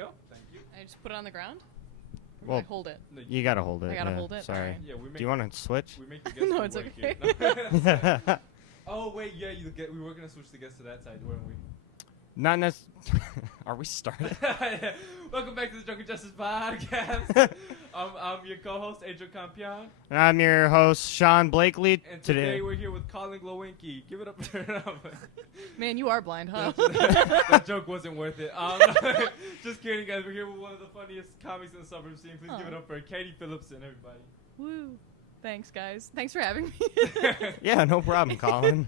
go. Thank you. I just put it on the ground? Or Well, do I hold it? No, You gotta hold it. I gotta yeah, hold it? Sorry. Alright. Yeah, we make, Do you want to switch? we make the guests No, do it's work okay. here. No. Oh, wait, yeah, we were going to switch the guests to that side, weren't we? Not necessarily. Are we starting? Welcome back to the Drunken Jesters podcast. I'm your co-host, Angel Campion. And I'm your host, Sean Blakely. And today we're here with Colin Glowinky. Give it up for her. Man, you are blind, huh? That joke wasn't worth it. Just kidding, guys. We're here with one of the funniest comics in the suburb scene. Please give it up for Katie Phillipson, everybody. Woo. Thanks, guys. Thanks for having me. Yeah, no problem, Colin.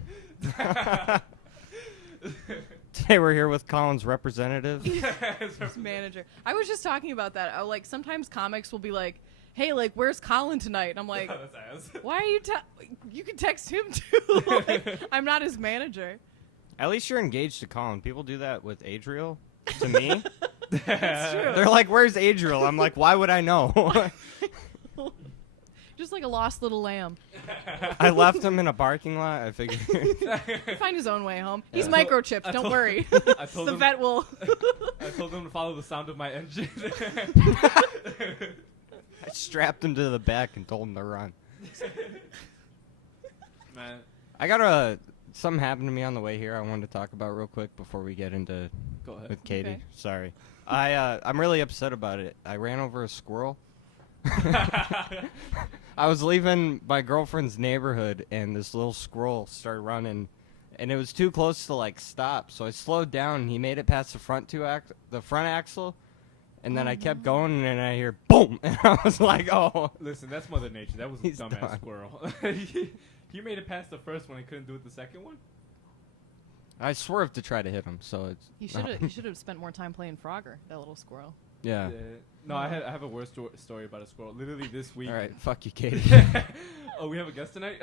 Today we're here with Colin's representative. His manager. I was just talking about that. Like, sometimes comics will be like, hey, like, where's Colin tonight? And I'm like, That's ass. why are you you can text him, too. Like, I'm not his manager. At least you're engaged to Colin. People do that with Adriel. To me. That's true. They're like, where's Adriel? I'm like, why would I know? Just like a lost little lamb. I left him in a parking lot. I figured. He'll find his own way home. He's I microchipped. Don't told- worry. I told The him- vet will. I told them to follow the sound of my engine. I strapped him to the back and told him to run. Man. I got something happened to me on the way here I wanted to talk about real quick before we get into Go ahead. with Katie. Okay. Sorry. I'm really upset about it. I ran over a squirrel. I was leaving my girlfriend's neighborhood and this little squirrel started running and it was too close to like stop. So I slowed down and he made it past the front axle and then I kept going and then I hear boom and I was like, "Oh, Listen, that's Mother Nature. That was a He's dumbass done. squirrel. He made it past the first one and couldn't do it the second one? I swerved to try to hit him." So it's You should have spent more time playing Frogger, that little squirrel. yeah. No, I have a worse story about a squirrel. Literally this week. All right, fuck you, Katie. Oh, we have a guest tonight?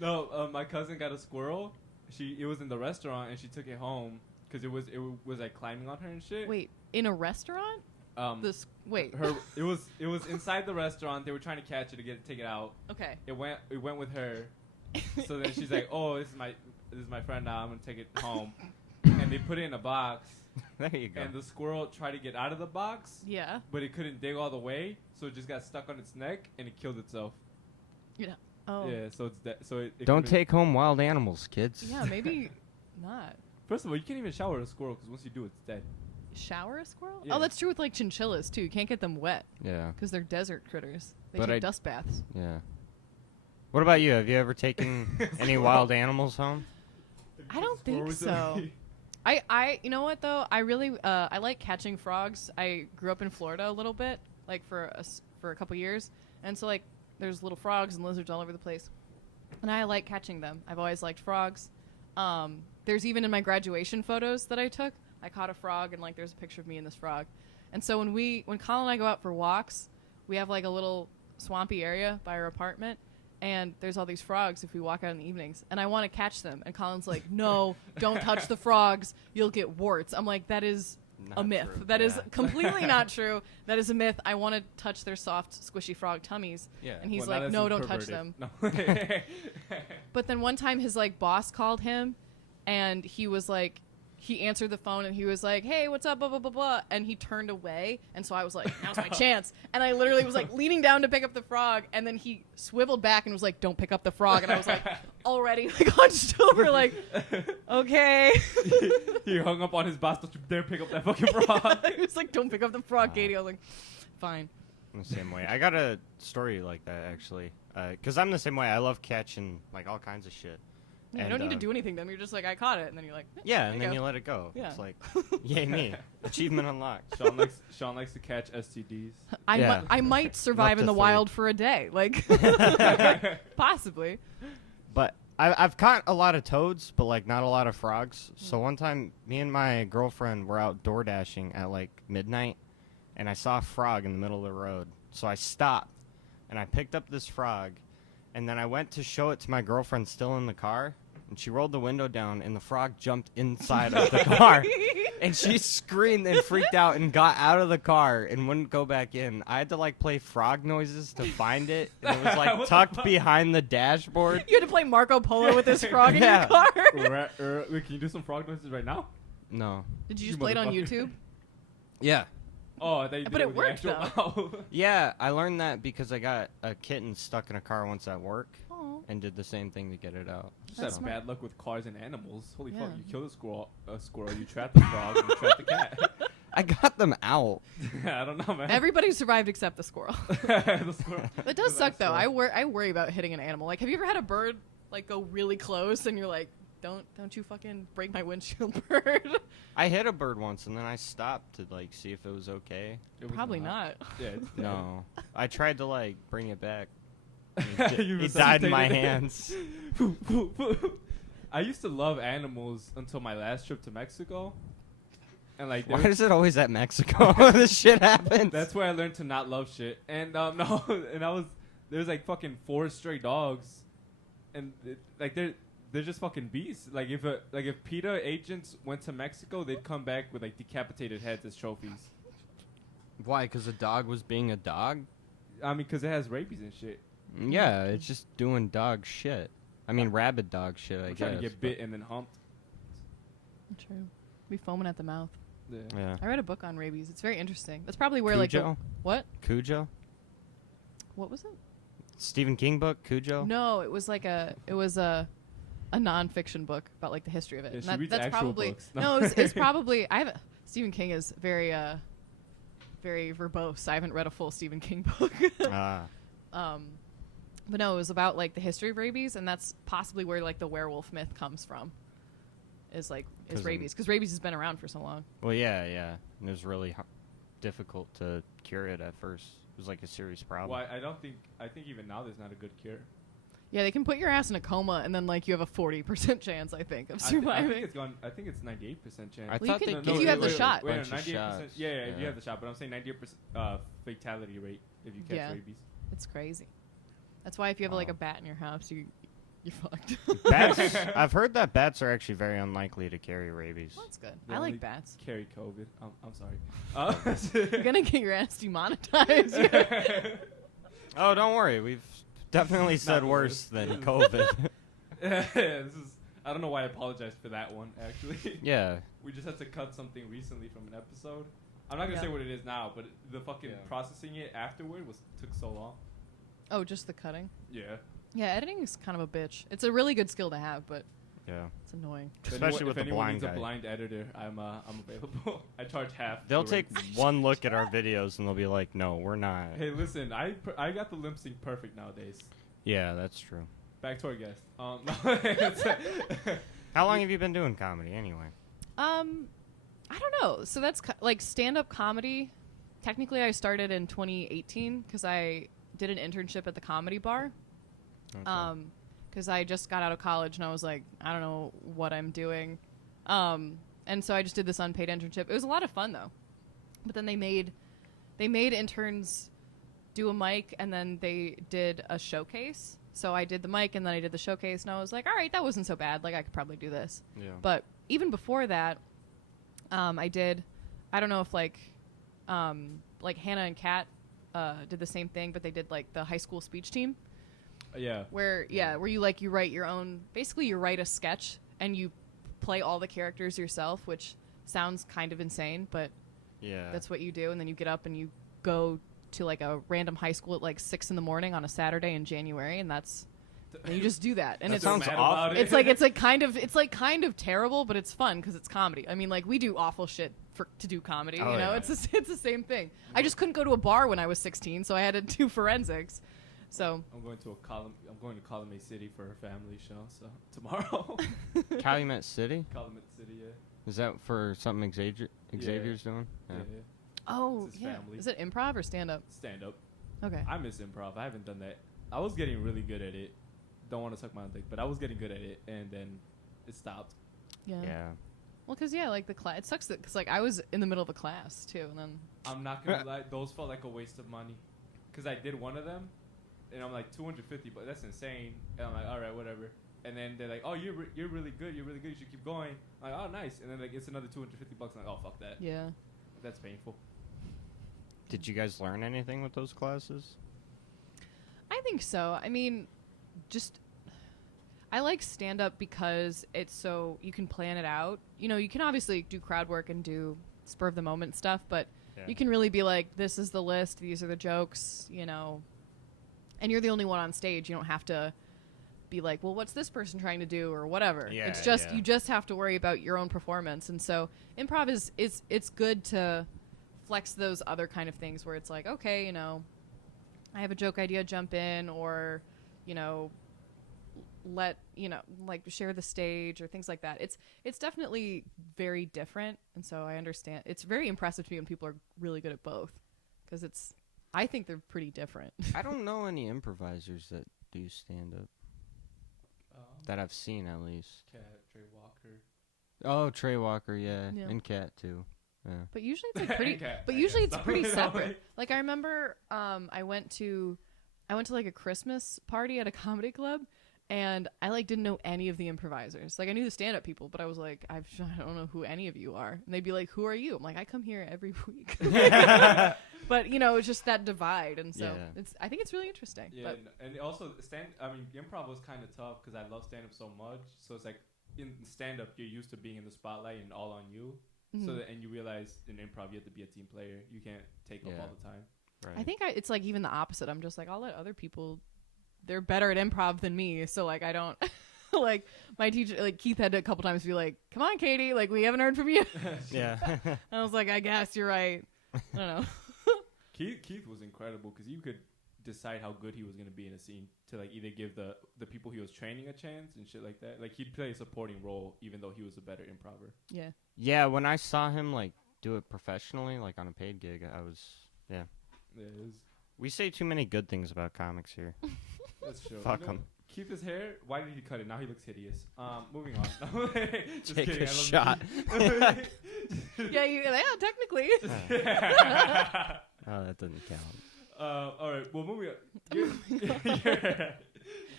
No, my cousin got a squirrel. It was in the restaurant and she took it home because it was like climbing on her and shit. Wait, in a restaurant? Wait. It was inside the restaurant. They were trying to catch it to take it out. Okay. It went with her. So then she's like, "Oh, this is my friend now. I'm gonna take it home." And they put it in a box. There you go. And the squirrel tried to get out of the box, Yeah. but it couldn't dig all the way, so it just got stuck on its neck and it killed itself. Yeah. Oh. Yeah, so it's dead. So it Don't couldn't- take home wild animals, kids. Yeah, maybe not. First of all, you can't even shower a squirrel because once you do, it's dead. Shower a squirrel? Yeah. Oh, that's true with like chinchillas too. You can't get them wet Yeah. because they're desert critters. They But take I- dust baths. Yeah. What about you? Have you ever taken any wild animals home? I don't Squirrel think was so. You know what though? I really, I like catching frogs. I grew up in Florida a little bit, like for a couple years, and so like there's little frogs and lizards all over the place, and I like catching them. I've always liked frogs. There's even in my graduation photos that I took, I caught a frog and like there's a picture of me and this frog, and so when Colin and I go out for walks, we have like a little swampy area by our apartment. And there's all these frogs if we walk out in the evenings. And I want to catch them. And Colin's like, no, don't touch the frogs. You'll get warts. I'm like, that is a Not myth. true. That is Yeah. completely not true. That is a myth. I want to touch their soft, squishy frog tummies. Yeah. And he's Well, now like, that's no, don't touch perverted. them. No. But then one time his like boss called him. And he was like, he answered the phone and he was like, hey, what's up, blah, blah, blah, blah. And he turned away. And so I was like, now's my chance. And I literally was like leaning down to pick up the frog. And then he swiveled back and was like, don't pick up the frog. And I was like, already like hunched over like, okay. He hung up on his boss. Don't you dare pick up that fucking frog. He was like, don't pick up the frog, Katie. I was like, fine. I'm the same way. I got a story like that, actually. Because I'm the same way. I love catching, like, all kinds of shit. Yeah, you don't need to do anything to them. You're just like, I caught it. And then you're like, Yeah, there and then go. you let it go. Yeah. It's like, yay me. Achievement unlocked. Sean likes to catch STDs. Yeah. I might survive Up in to the 3. wild for a day. Like, possibly. But I've caught a lot of toads, but, like, not a lot of frogs. So one time, me and my girlfriend were out door dashing at, like, midnight, and I saw a frog in the middle of the road. So I stopped, and I picked up this frog, and then I went to show it to my girlfriend still in the car, and she rolled the window down, and the frog jumped inside of the car. And she screamed and freaked out and got out of the car and wouldn't go back in. I had to, like, play frog noises to find it. And it was, What like, the tucked fuck? behind the dashboard. You had to play Marco Polo with this frog in Yeah. your car. Wait, can you do some frog noises right now? No. Did you You just play it on motherfucker. YouTube? Yeah. Oh, I thought you did But it it with worked, the actual owl. Yeah, I learned that because I got a kitten stuck in a car once at work Oh. and did the same thing to get it out. Just That's have smart. bad luck with cars and animals. Holy fuck! Yeah. You killed a squirrel. You trapped the frog. You trapped the cat. I got them out. I don't know, man. Everybody survived except the squirrel. The squirrel. It does The suck though. squirrel. I worry about hitting an animal. Like, have you ever had a bird like go really close and you're like, don't you fucking break my windshield, bird? I hit a bird once and then I stopped to like see if it was okay. It was Probably not. Yeah. It's dead. No, I tried to like bring it back. You It died in my resuscitated it. hands. I used to love animals until my last trip to Mexico, and like Why is it always at Mexico? This shit happens. that's where I learned to not love shit. And no, and there's like fucking 4 stray dogs, and like they're just fucking beasts. Like if PETA agents went to Mexico, they'd come back with like decapitated heads as trophies. Why? Because the dog was being a dog? I mean, because it has rabies and shit. Yeah, it's just doing dog shit. I mean, rabid dog shit, I I'm guess. trying to get bit and then humped. True. Be foaming at the mouth. Yeah. Yeah. I read a book on rabies. It's very interesting. That's probably where like the, Cujo? what? Cujo? What was it? Stephen King book, Cujo? No, it was like a nonfiction book about like the history of it. Yeah, And she reads that's actual probably books. no. It's probably I haven't. Stephen King is very very verbose. I haven't read a full Stephen King book. But no, it was about like the history of rabies, and that's possibly where like the werewolf myth comes from. Is 'Cause rabies, because rabies has been around for so long. Well, yeah. And it was really difficult to cure it at first. It was like a serious problem. Well, I think even now there's not a good cure. Yeah, they can put your ass in a coma, and then like you have a 40% chance, I think, of surviving. I think it's 98% chance. I Well, thought you they could- gave if you have the like, shot. a Wait, bunch of 98%. shots. Yeah, if you have the shot, but I'm saying 98% fatality rate if you catch Yeah. rabies. It's crazy. That's why if you have like a bat in your house, you're fucked. Bats, I've heard that bats are actually very unlikely to carry rabies. Well, that's good. They I only like bats. Carry COVID. I'm sorry. You're gonna get your ass demonetized. Oh, don't worry. We've definitely said the worse worst. than COVID. I don't know why I apologized for that one, actually. Yeah. We just had to cut something recently from an episode. I'm not going to say what it is now, but the fucking processing it afterward took so long. Oh, just the cutting. Yeah. Yeah, editing is kind of a bitch. It's a really good skill to have, but Yeah. it's annoying. Especially with if the anyone blind needs guy. a blind editor, I'm available. I charge half. They'll the take rates. one look at our videos and they'll be like, no, we're not. Hey, listen, I got the lip sync perfect nowadays. Yeah, that's true. Back to our guest. How long have you been doing comedy anyway? I don't know. So that's like stand-up comedy. Technically, I started in 2018 because I did an internship at the Comedy Bar. Okay. Because I just got out of college and I was like, I don't know what I'm doing. And so I just did this unpaid internship. It was a lot of fun though. But then they made interns do a mic and then they did a showcase. So I did the mic and then I did the showcase and I was like, all right, that wasn't so bad. Like I could probably do this. Yeah. But even before that, I don't know if like Hannah and Kat did the same thing, but they did like the high school speech team. Yeah. Where you write your own, basically you write a sketch and you play all the characters yourself, which sounds kind of insane, but Yeah. that's what you do. And then you get up and you go to like a random high school at like 6 a.m. on a Saturday in January, and you just do that. And That it's sounds awful. it's like kind of terrible, but it's fun because it's comedy. I mean, like we do awful shit to do comedy. Oh, you know, yeah. it's the same thing. I just couldn't go to a bar when I was 16, so I had to do forensics. So I'm going to Calumet City for a family show. So tomorrow. Calumet City? Calumet City, yeah. Is that for something Xavier's doing? Yeah. oh It's his yeah, family. is it improv or stand up? Stand up. Okay. I miss improv. I haven't done that. I was getting really good at it. Don't want to suck my own dick, but I was getting good at it, and then it stopped. Yeah. Yeah. Well, because like the class, it sucks because like I was in the middle of the class too, and then I'm not gonna lie; those felt like a waste of money, because I did one of them, and I'm like 250, but that's insane. And I'm like, all right, whatever. And then they're like, oh, you're really good. You're really good. You should keep going. I'm like, oh, nice. And then like it's another 250 bucks. I'm like, oh, fuck that. yeah. That's painful. Did you guys learn anything with those classes? I think so. I mean, I like stand up because it's so you can plan it out. You know, you can obviously do crowd work and do spur of the moment stuff, but Yeah. you can really be like, this is the list, these are the jokes, you know, and you're the only one on stage. You don't have to be like, well, what's this person trying to do or whatever. Yeah, It's just yeah. you just have to worry about your own performance. And so improv is it's good to flex those other kind of things where it's like, okay, you know, I have a joke idea, jump in, or, you know, let, you know, like share the stage or things like that. It's definitely very different. And so I understand. It's very impressive to me when people are really good at both, because I think they're pretty different. I don't know any improvisers that do stand up that I've seen, at least. Cat, Trey Walker. Oh, Trey Walker, yeah. Yeah. And Cat, too. Yeah. But usually it's like pretty. Cat, But I usually guess. it's pretty separate. Like I remember, I went to like a Christmas party at a comedy club, and I like didn't know any of the improvisers. Like I knew the stand-up people, but I was like, I don't know who any of you are. And they'd be like, "Who are you?" I'm like, "I come here every week." But you know, it's just that divide, and so Yeah. I think it's really interesting. Yeah, But and also improv was kind of tough because I love stand up so much. So it's like in stand up, you're used to being in the spotlight and all on you. So mhm. and you realize in improv you have to be a team player. You can't take up Yeah. all the time. Right. I think it's like even the opposite. I'm just like, I'll let other people. They're better at improv than me, so like I don't. Like my teacher, like Keith had to a couple times be like, "Come on, Katie, like we haven't heard from you." Yeah. And I was like, I guess you're right. I don't know. Keith was incredible because you could decide how good he was going to be in a scene to like either give the people he was training a chance and shit like that. Like he'd play a supporting role even though he was a better improver. Yeah. Yeah, when I saw him, like, do it professionally, like, on a paid gig, I was, yeah. Yeah, it was, We say too many good things about comics here. that's true. Fuck You know, him. Keith his hair. Why did he cut it? Now he looks hideous. Moving on. Just Take kidding, a I love shot. Yeah, technically. Oh, that doesn't count. All right. Well, moving on.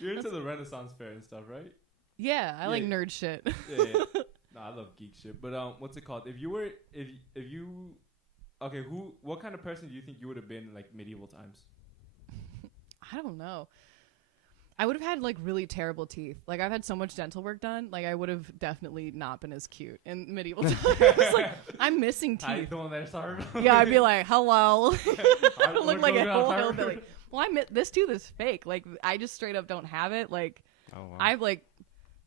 You're into the Renaissance Fair and stuff, right? Yeah, I like Yeah. nerd shit. Yeah. No, I love geek shit. But what's it called? What kind of person do you think you would have been in like medieval times? I don't know. I would have had like really terrible teeth. Like I've had so much dental work done. Like I would have definitely not been as cute in medieval times. Like I'm missing Are you teeth. the one that's hard? Yeah, I'd be like, hello. I Would look like a go whole down hillbilly. Well, this tooth is fake. Like I just straight up don't have it. Like Oh, wow. I've like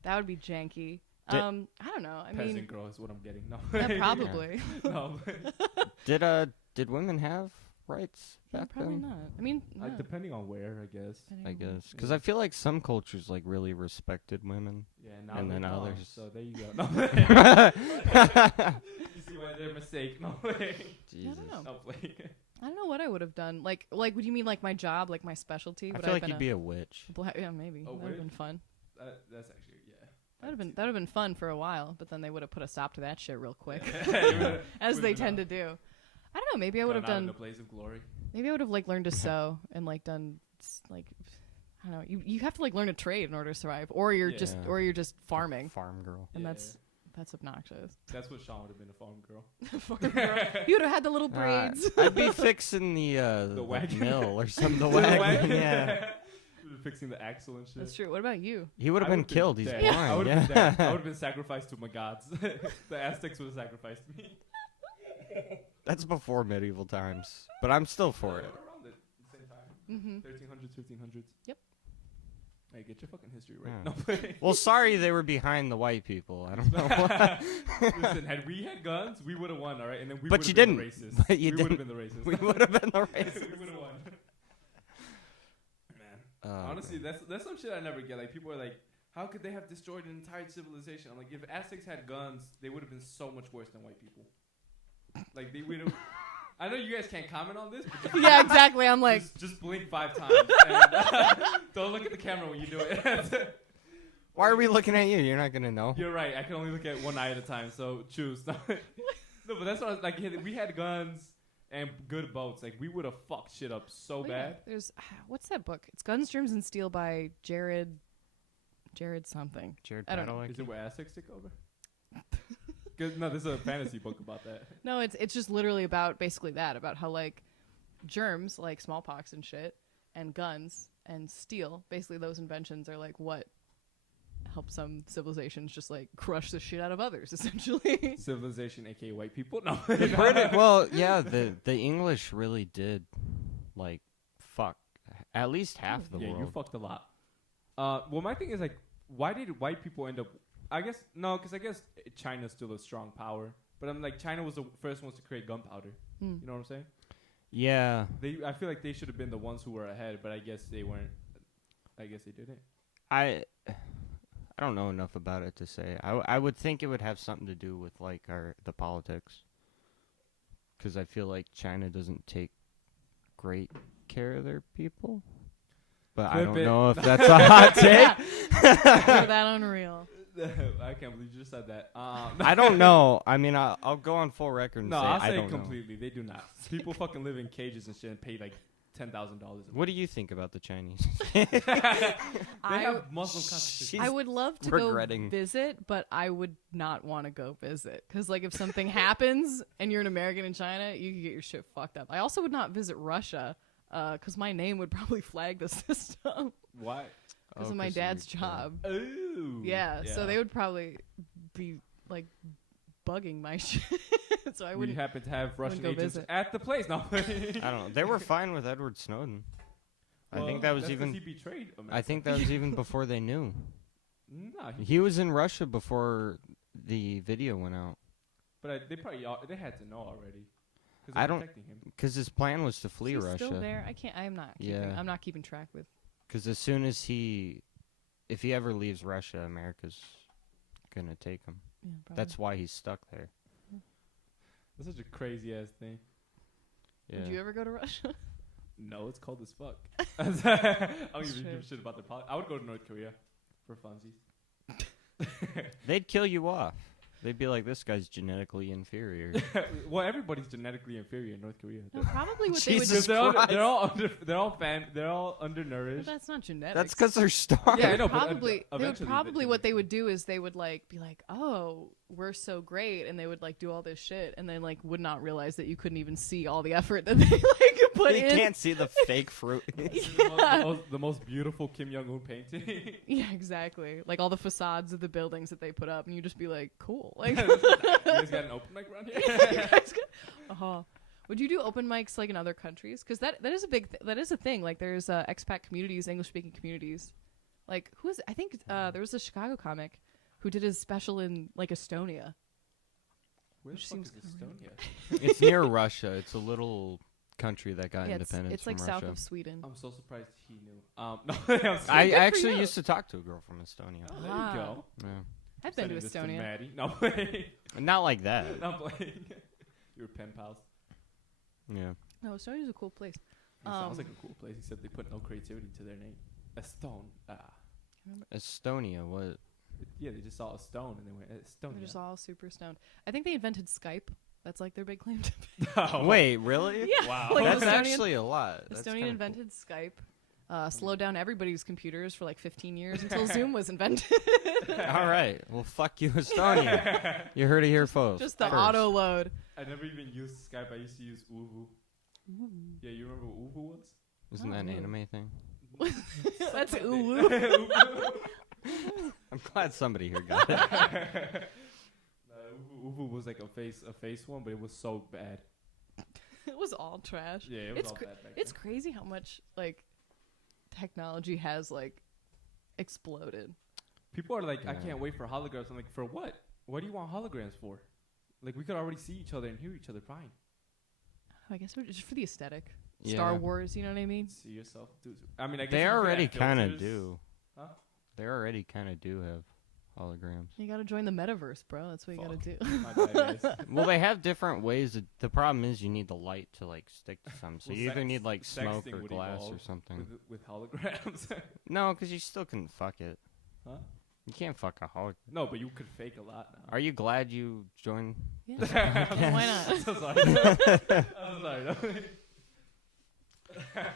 that would be janky. Did- I don't know. I Peasant mean, girl is what I'm getting. No. yeah, probably. No. Did women have rights Yeah, back probably then? not. I mean, no. Depending on where, I guess. Depending I on where. guess. Because I feel like some cultures, like, really respected women. Yeah, now And they're then gone, others. So there you go. No. You see why they're a mistake? No way. Jesus. know. No play. I don't know what I would have done. Like, would you mean like my job, like my specialty? I Would feel have like you'd be a witch. yeah, maybe. A that would have been witch? fun. That's actually That would have been fun for a while, but then they would have put a stop to that shit real quick, yeah. as they Would've tend been to do. I don't know. Maybe I would have gone out in done. a blaze of glory. Maybe I would have like learned to sew and like done like I don't know. You have to like learn a trade in order to survive, or you're just Yeah. farming, Farm girl. and Yeah. that's obnoxious. That's what Sean would have been, a farm girl. Farm girl. You would have had the little braids. I'd be fixing the wagon. mill or something. The The wagon, yeah. Fixing the axle and shit. That's true. What about you? He would have I been would've killed. He's dead. blind. I would yeah. have been dead. I would have been sacrificed to my gods. The Aztecs would have sacrificed me. That's before medieval times, but I'm still for it. Around it, the same time. Mm-hmm. 1300s, 1500s. Yep. Hey, get your fucking history right. Yeah. No play. Well, sorry they were behind the white people. I don't know. What. Listen, had we had guns, we would have won, all right? And then we But would you have been didn't. the racists. But you we would have didn't. been the racists. We would have been the we racists. would have won. Man. Oh, Honestly, man. that's some shit I never get. Like, people are like, how could they have destroyed an entire civilization? I'm like, if Aztecs had guns, they would have been so much worse than white people. Like, they would have... I know you guys can't comment on this, but just, Yeah, exactly. I'm like, just blink 5 times. And, don't look at the camera when you do it. Why are we looking at you? You're not gonna know. You're right. I can only look at one eye at a time, so choose. No, but that's what I was like. We had guns and good boats. Like, we would have fucked shit up so oh, yeah, bad. there's what's that book? It's Guns, Germs, and Steel by Jared something. Jared I don't know. Padalecki? Is it where Aztecs take over? 'Cause, no, this is a fantasy book about that. No, it's just literally about basically that, about how like germs, like smallpox and shit, and guns and steel, basically those inventions are like what help some civilizations just like crush the shit out of others, essentially. Civilization, aka white people. No. Well, yeah, the English really did like fuck at least half the Yeah, world. you fucked a lot. Well, my thing is like, why did white people end up? I guess no, because I guess China's still a strong power. But I'm like, China was the first ones to create gunpowder. You know what I'm saying? Yeah. I feel like they should have been the ones who were ahead, but I guess they weren't. I guess they didn't. I don't know enough about it to say. I would think it would have something to do with like the politics. Because I feel like China doesn't take great care of their people. But I don't know if that's a hot take. They're that unreal. I can't believe you just said that. I don't know. I mean, I'll go on full record and no, say I'll I say don't completely. They do not. People fucking live in cages and shit and pay like $10,000. What do you think about the Chinese? They have Muslim constitution. I would love to regretting. go visit, but I would not want to go visit. Because, like, if something happens and you're an American in China, you could get your shit fucked up. I also would not visit Russia because my name would probably flag the system. Why? Because of my dad's job. Ooh. Yeah, so they would probably be, like, bugging my shit. So I We wouldn't. happen to have Russian go agents visit. at the place. No. I don't know. They were fine with Edward Snowden. I think that was that's 'cause even. he betrayed America. I think that was even before they knew. No, He was in Russia before the video went out. but they probably they had to know already. 'Cause I they're don't- protecting him. Because his plan was to flee Is he Russia. still there? I can't. I'm not. Keeping, Yeah. I'm not keeping track with. Because as soon as if he ever leaves Russia, America's gonna take him. Yeah, That's why he's stuck there. That's such a crazy ass thing. Yeah. Would you ever go to Russia? No, it's cold as fuck. I don't even Shit. give a shit about their politics. I would go to North Korea for funsies. They'd kill you off. They'd be like, "This guy's genetically inferior." Well, everybody's genetically inferior in North Korea. No, probably what they would Jesus do. They're all undernourished. But that's not genetics. That's because they're starving. Yeah, I know. but Probably, they would eventually probably what they would do is they would like be like, "Oh, we're so great," and they would like do all this shit, and then like would not realize that you couldn't even see all the effort that they like put You in. can't see the fake fruit. the most beautiful Kim Jong Un painting. Yeah, exactly. Like all the facades of the buildings that they put up, and you just be like, "Cool." Like, You guys got an open mic around here? Would you do open mics like in other countries? Because that is a that is a thing. Like there's expat communities, English speaking communities. Like I think there was a Chicago comic who did his special in like Estonia. Where the Which fuck seems is kinda Estonia? It's near Russia. It's a little country that got Yeah, independence it's like from south Russia. of Sweden. I'm so surprised he knew. No, I'm I Good for actually you. used to talk to a girl from Estonia. Oh, there Wow. you go. Yeah. I've been to Sending this Estonia. Maddie. No, playing. Not like that. Not playing. You were pen pals. Yeah. No, Estonia's a cool place. It sounds like a cool place, except they put no creativity to their name. A stone. Estonia, what? Yeah, they just saw a stone and they went They're Estonia. just all super stoned. I think they invented Skype. That's like their big claim to Oh, Wait, really? Yeah. Wow. Like That's Estonian- actually a lot. That's Estonia kinda invented Skype. Slowed down everybody's computers for like 15 years until Zoom was invented. cool. All right. Well, fuck you, Estonia. You heard it here, folks. Just the First. auto load. I never even used Skype. I used to use Uvu. Yeah, you remember what Uvu was? Isn't Oh, that an really? anime thing? That's ooh. I'm glad somebody here got it. Uvu was like a face one, but it was so bad. It was all trash. Yeah, it was all bad back It's then. crazy how much like technology has like exploded. People are like, I Yeah. can't wait for holograms. I'm like, for what? What do you want holograms for? Like, we could already see each other and hear each other fine. I guess we're just for the aesthetic. Yeah. Star Wars, you know what I mean? See yourself. I mean, I guess They you could already add kind of filters. do. Huh? They already kind of do have holograms. You gotta join the metaverse, bro. That's what you gotta do. My bad, guys. Well, they have different ways. The problem is you need the light to like stick to something. So Well, you either sex- need like smoke sexting or would glass or evolve something. with holograms. No, because you still can fuck it. Huh? You can't fuck a hologram. No, but you could fake a lot now. Are you glad you joined? Yeah. Why not? I'm so sorry. I'm sorry.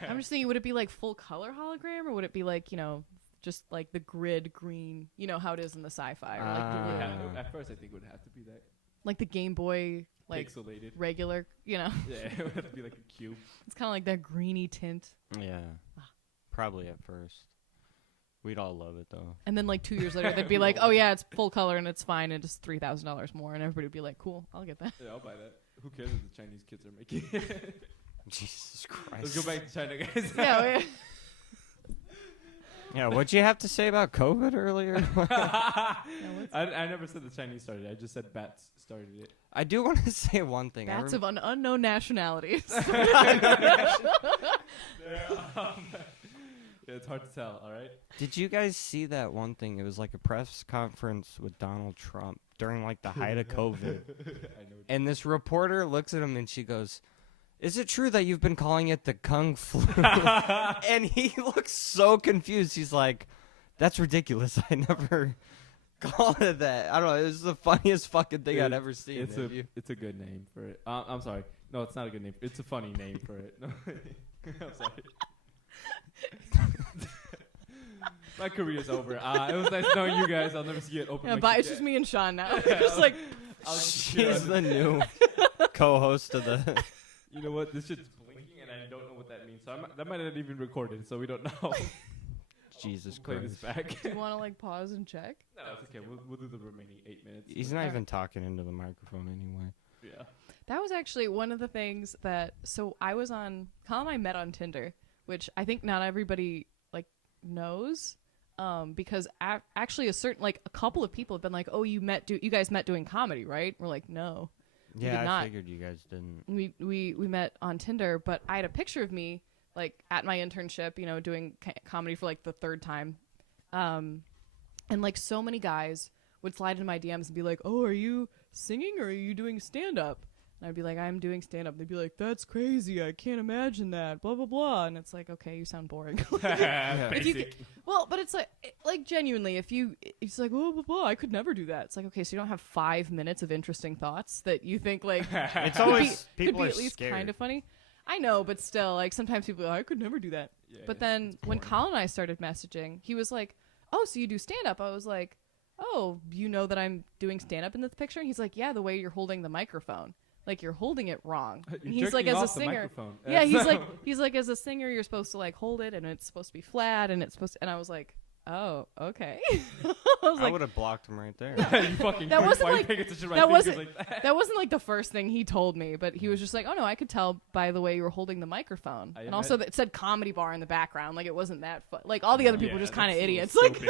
I'm just thinking, would it be like full color hologram, or would it be like, you know, just like the grid green, you know how it is in the sci-fi, or like It would the, have- at first, I think it would have to be that like the Game Boy, like pixelated. regular, you know, Yeah, it would have to be like a cube. it's kind of like that greeny tint. Yeah. Probably at first. We'd all love it though. And then like 2 years later, they'd be like, "Oh yeah, it's full color and it's fine, and it's $3,000 more," and everybody would be like, "Cool, I'll get that." Yeah, I'll buy that. Who cares what the Chinese kids are making? Jesus Christ. Let's go back to China, guys. Yeah. Yeah, what'd you have to say about COVID earlier? I never said the Chinese started it. I just said bats started it. I do want to say one thing. Bats of unknown nationalities. Yeah, it's hard to tell, all right? Did you guys see that one thing? It was like a press conference with Donald Trump during like the height of COVID. I know. And this reporter looks at him and she goes, "Is it true that you've been calling it the Kung Flu?" And he looks so confused. He's like, "That's ridiculous. I never called it that." I don't know. It was the funniest fucking thing I'd ever seen. It's a good name for it. I'm sorry. No, it's not a good name. It's a funny name for it. No, I'm sorry. My career's over. It was nice knowing you guys. I'll never see it open. Yeah, but it's just me and Sean now. Just like She's the new co-host of the. You know what? This shit's blinking, and I don't know what that means. So that might not even recorded, so we don't know. Jesus Play Christ. this back. Do you want to like pause and check? No, it's okay. We'll do the remaining 8 minutes. He's not even talking into the microphone anyway. Yeah. That was actually one of the things that. So I was on. Colin and I met on Tinder, which I think not everybody like knows. Because actually a couple of people have been like, "Oh, you guys met doing comedy, right?" We're like, "No." Yeah, I figured you guys didn't. We met on Tinder, but I had a picture of me like at my internship, you know, doing comedy for like the third time, and like so many guys would slide into my DMs and be like, "Oh, are you singing or are you doing stand up?" And I'd be like, "I'm doing stand up." They'd be like, "That's crazy. I can't imagine that." Blah blah blah. And it's like, okay, you sound boring. If you but it's like genuinely, it's like, "Oh, blah blah. I could never do that." It's like, okay, so you don't have 5 minutes of interesting thoughts that you think like It's always could people be are at least scared. kind of funny. I know, but still, like sometimes people are like, "I could never do that." Yeah, but then when Colin and I started messaging, he was like, "Oh, so you do stand up?" I was like, "Oh, you know that I'm doing stand up in this picture?" And he's like, "Yeah, the way you're holding the microphone. Like you're holding it wrong." And he's like, as a singer, yeah, he's like, as a singer, you're supposed to like hold it, and it's supposed to be flat, and it's supposed to. And I was like, "Oh, okay." I would have blocked him right there. You fucking that wasn't like that wasn't like the first thing he told me, but he was just like, "Oh no, I could tell by the way you were holding the microphone." And also it said comedy bar in the background, like it wasn't that fun. Like all the other people were just kind of idiots. Like,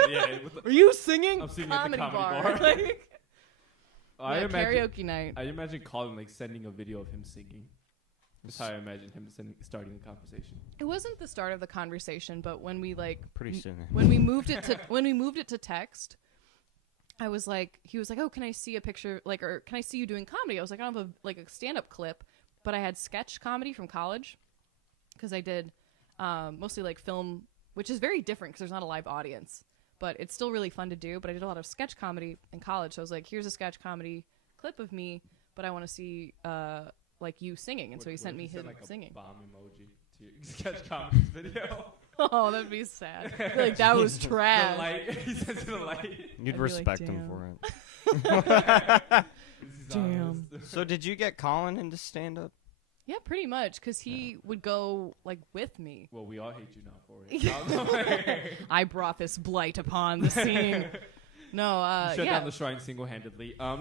are you singing? I'm singing comedy at the bar. comedy bar. Like, yeah, karaoke night. I imagine Colin like sending a video of him singing. That's how I imagine him starting the conversation. It wasn't the start of the conversation, but when we like Pretty soon. when we moved it to text, I was like, he was like, "Oh, can I see a picture? Like, or can I see you doing comedy?" I was like, "I don't have a stand-up clip, but I had sketch comedy from college because I did mostly like film, which is very different because there's not a live audience, but it's still really fun to do. But I did a lot of sketch comedy in college, so I was like, here's a sketch comedy clip of me, but I want to see like you singing." And so he sent me his like singing. A bomb emoji to your sketch comedy video. Oh, that'd be sad. I feel like that was trash. The light. He sends you the light. You'd I'd be respect like, him "Damn." for it. Damn. So did you get Colin into stand-up? Yeah, pretty much, because he would go like with me. Well, we all hate you now for it. I brought this blight upon the scene. No, Shut yeah. down the shrine single-handedly. No,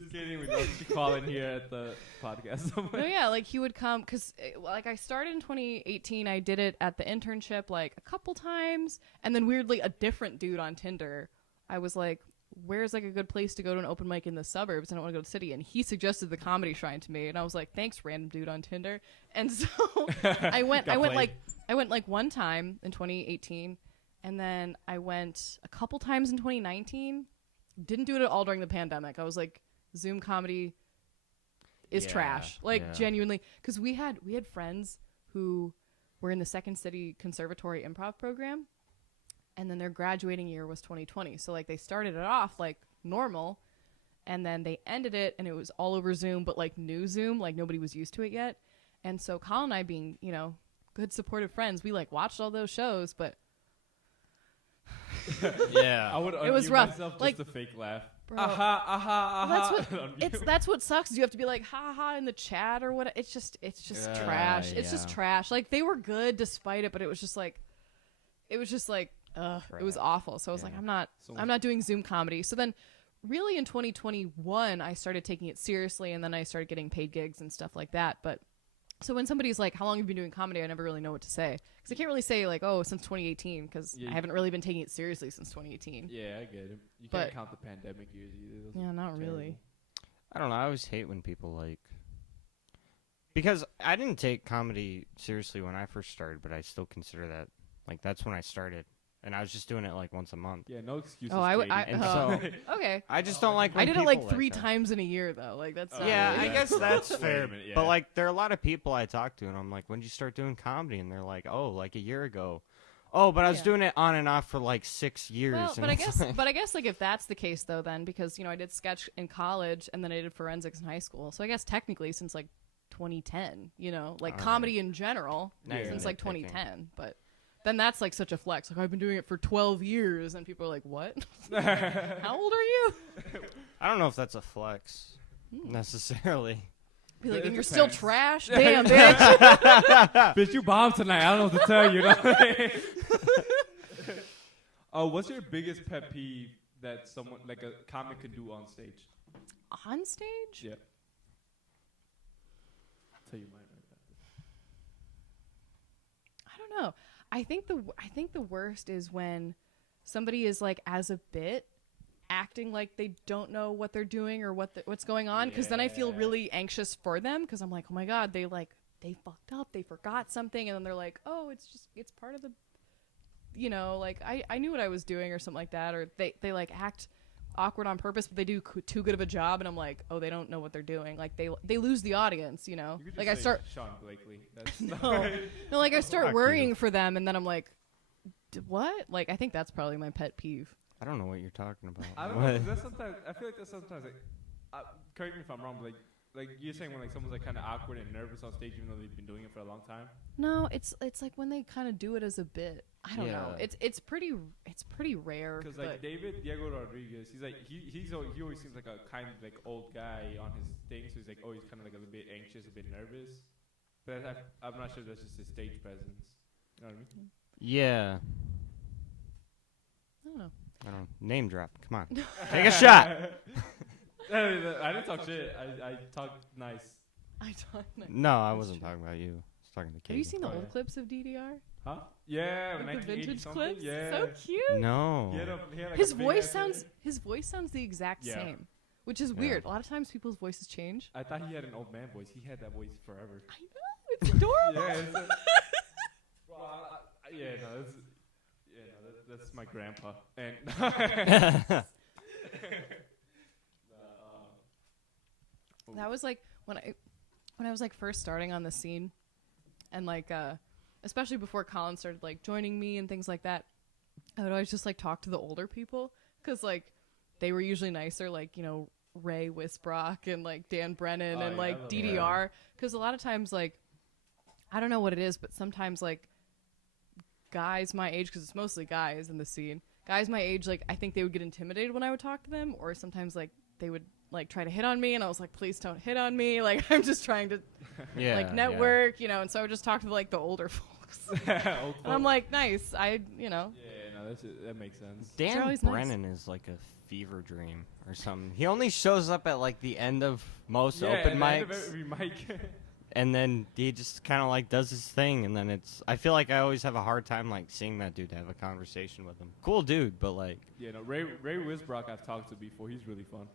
just kidding. We love you calling here at the podcast. No, yeah, like he would come because like I started in 2018. I did it at the internship like a couple times, and then weirdly a different dude on Tinder. I was like, "Where's like a good place to go to an open mic in the suburbs? I don't want to go to the city." And he suggested the Comedy Shrine to me, and I was like, "Thanks, random dude on Tinder." And so I went like one time in 2018, and then I went a couple times in 2019. Didn't do it at all during the pandemic. I was like, Zoom comedy is trash, like genuinely, because we had friends who were in the Second City Conservatory Improv program, and then their graduating year was 2020. So like they started it off like normal, and then they ended it, and it was all over Zoom, but like new Zoom, like nobody was used to it yet. And so Colin and I, being good supportive friends, we like watched all those shows, but Yeah, I would it was unmute rough. myself just Like to fake laugh. Bro. That's what sucks. You have to be like ha ha in the chat or what. It's just trash. It's just trash. Like they were good despite it, but it was just like it was awful. So I was like, I'm not doing Zoom comedy. So then really in 2021 I started taking it seriously, and then I started getting paid gigs and stuff like that. But so when somebody's like, how long have you been doing comedy? I never really know what to say. Because I can't really say, like, oh, since 2018, because I haven't really been taking it seriously since 2018. Yeah, I get it. You can't count the pandemic years either. Yeah, not really. I don't know. I always hate when people, like... Because I didn't take comedy seriously when I first started, but I still consider that... Like, that's when I started. And I was just doing it, like, once a month. Yeah, no excuses. Okay. I just don't like when I did it, people like, 3 times in a year, though. Like, that's... Yeah, really I guess that's fair. Yeah. But, like, there are a lot of people I talk to, and I'm like, when did you start doing comedy? And they're like, oh, like a year ago. Oh, but I was doing it on and off for, like, 6 years. Well, but I guess, like, if that's the case, though, then, because, you know, I did sketch in college, and then I did forensics in high school. So I guess technically since, like, 2010, you know, like, comedy in general, since, like, 2010. But... then that's like such a flex. Like, I've been doing it for 12 years, and people are like, what? How old are you? I don't know if that's a flex necessarily. Be like, and you're still trash? Damn, bitch. Bitch, you bombed tonight. I don't know what to tell you. What's your biggest pet peeve that someone, like a comic, can do on stage? On stage? Yeah. I'll tell you mine right now. I don't know. I think the worst is when somebody is like, as a bit, acting like they don't know what they're doing or what's going on, because then I feel really anxious for them, because I'm like, oh my god, they fucked up, they forgot something, and then they're like, oh, it's part of the, you know, like I knew what I was doing or something like that, or they like act awkward on purpose, but they do too good of a job, and I'm like, oh, they don't know what they're doing. Like they lose the audience, you know. You like I start Sean Blakely. That's no, like I start worrying for them, and then I'm like, what? Like I think that's probably my pet peeve. I don't know what you're talking about. I don't know. That's sometimes I feel like that's sometimes like, correct me if I'm wrong, but like you're saying when like someone's like kind of awkward and nervous on stage, even though they've been doing it for a long time. No, it's like when they kind of do it as a bit. I don't know. It's pretty rare. Because like David Diego Rodriguez, he's like he always seems like a kind of like old guy on his thing, so he's like always kind of like a little bit anxious, a bit nervous. But I'm not sure that's just his stage presence. You know what I mean? Yeah. I don't know. Name drop. Come on. Take a shot. I didn't talk shit. I talked nice. No, I wasn't talking about you. I was talking to Katie. Have you seen the old clips of DDR? Huh? Yeah, like the vintage clips. Yeah. So cute. No. He had like his voice sounds the exact same, which is weird. A lot of times people's voices change. I thought he had an old man voice. He had that voice forever. I know. It's adorable. That's my grandpa. And that was like when I was like first starting on the scene, and like especially before Colin started like joining me and things like that, I would always just like talk to the older people, because like they were usually nicer, like, you know, Ray Wisbrock and like Dan Brennan and like DDR, because a lot of times, like, I don't know what it is, but sometimes like guys my age, because it's mostly guys in the scene, guys my age, like I think they would get intimidated when I would talk to them, or sometimes like they would like try to hit on me, and I was like, please don't hit on me, like I'm just trying to like network, you know. And so I would just talk to like the older folks. And I'm like, nice, you know. Yeah, no, that makes sense. Dan Brennan is like a fever dream or something. He only shows up at like the end of most open mics. End of every mic. And then he just kind of like does his thing, and then I feel like I always have a hard time like seeing that dude, to have a conversation with him. Cool dude, but like. Yeah, no, Ray Wisbrock I've talked to before. He's really fun.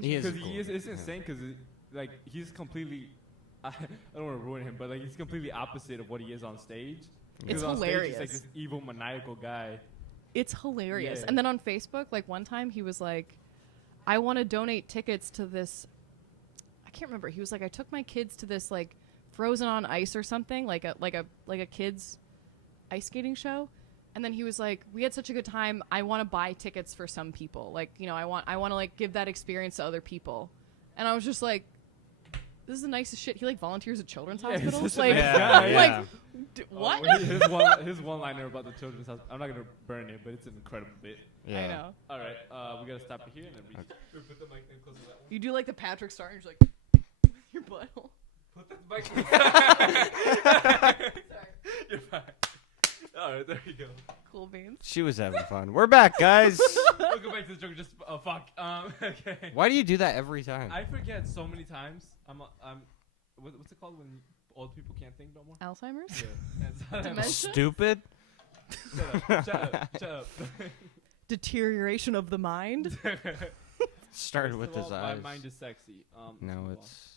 He is. Because it's insane, because like he's completely. I don't want to ruin him, but like he's completely opposite of what he is on stage. It's hilarious. He's like this evil, maniacal guy. It's hilarious. And then on Facebook, like one time he was like, I want to donate tickets to this. I can't remember. He was like, I took my kids to this like Frozen on Ice or something, like a kids ice skating show. And then he was like, we had such a good time, I want to buy tickets for some people. Like, you know, I want to like give that experience to other people. And I was just like, this is the nicest shit. He like volunteers at children's Yeah, he's hospitals. such a Like, nice guy, like yeah. what? His one-liner about the children's house. I'm not gonna burn it, but it's an incredible bit. Yeah. I know. All right, we gotta stop it here and then we put the mic in close to that one. You do like the Patrick Star, and you're just like your butthole. Put the mic. Sorry. You're fine. All right, there you go. Cool beans. She was having fun. We're back, guys. We'll go back to the joke. Just fuck. Okay. Why do you do that every time? I forget so many times. What's it called when old people can't think no more? Alzheimer's. Yeah. Dementia? Stupid. Shut up. Deterioration of the mind. Started with First his of all, eyes. My mind is sexy. No, it's.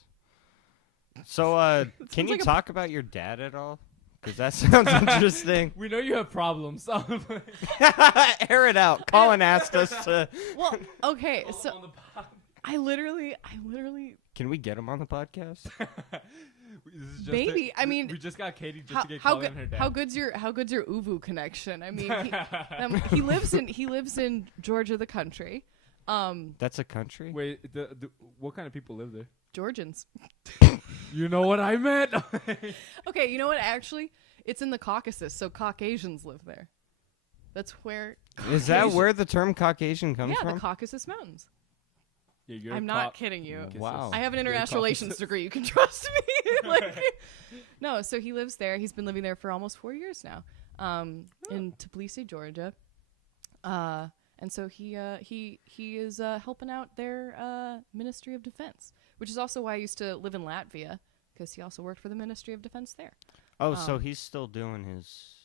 So, can you like a- talk about your dad at all? Because that sounds interesting. We know you have problems. Air it out. Colin asked us to. Well, okay, so on the pod. I literally. Can we get him on the podcast? This is just Maybe. I mean, we just got Katie just to get how Colin good? and her dad. How good's your Uvu connection? I mean, he lives in Georgia, the country. That's a country? Wait, what kind of people live there? Georgians. You know what I meant? Okay, you know what? Actually, it's in the Caucasus, so Caucasians live there. That's where. Is that where the term Caucasian comes Yeah, from? the Caucasus Mountains. Yeah, you're I'm not kidding you. Wow. I have an You're international Caucasus. relations degree. You can trust me. Like, no. So he lives there. He's been living there for almost 4 years now, in Tbilisi, Georgia. And so he is helping out their Ministry of Defense, which is also why I used to live in Latvia, because he also worked for the Ministry of Defense there. Oh, so he's still doing his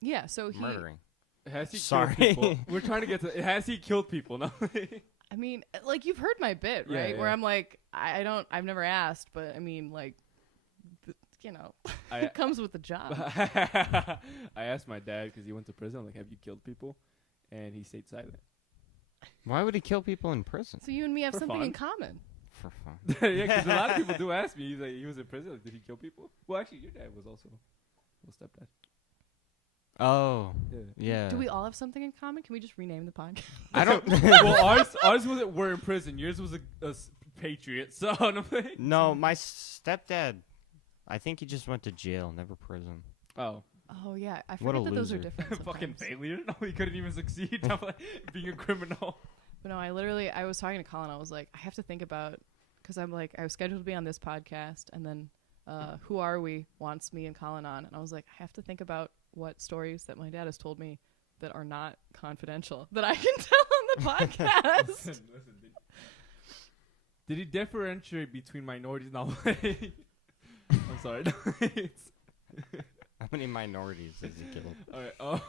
Yeah. So he. murdering. Has he Sorry. killed people? We're trying to get to. Has he killed people? No. I mean, like you've heard my bit, Yeah, right? yeah. Where I'm like, I've never asked, but I mean, like, it comes with the job. I asked my dad because he went to prison. I'm like, have you killed people? And he stayed silent. Why would he kill people in prison? So you and me have For something fun. in common. For fun. Yeah, because a lot of people do ask me. He's like, he was in prison. Like, did he kill people? Well, actually, your dad was also a stepdad. Oh, Yeah. yeah. Do we all have something in common? Can we just rename the podcast? I don't. Well, ours wasn't. We're in prison. Yours was a patriot. So No, my stepdad. I think he just went to jail, never prison. Oh, Oh yeah, I What a forget that those are loser. different. fucking sometimes. failure. No, he couldn't even succeed. I'm like, being a criminal. But no, I was talking to Colin. I was like, I have to think about, because I'm like, I was scheduled to be on this podcast, and then Who Are We wants me and Colin on, and I was like, I have to think about what stories that my dad has told me that are not confidential that I can tell on the podcast. Listen, did he differentiate between minorities? No. I'm sorry. How many minorities does he kill? All right. Oh.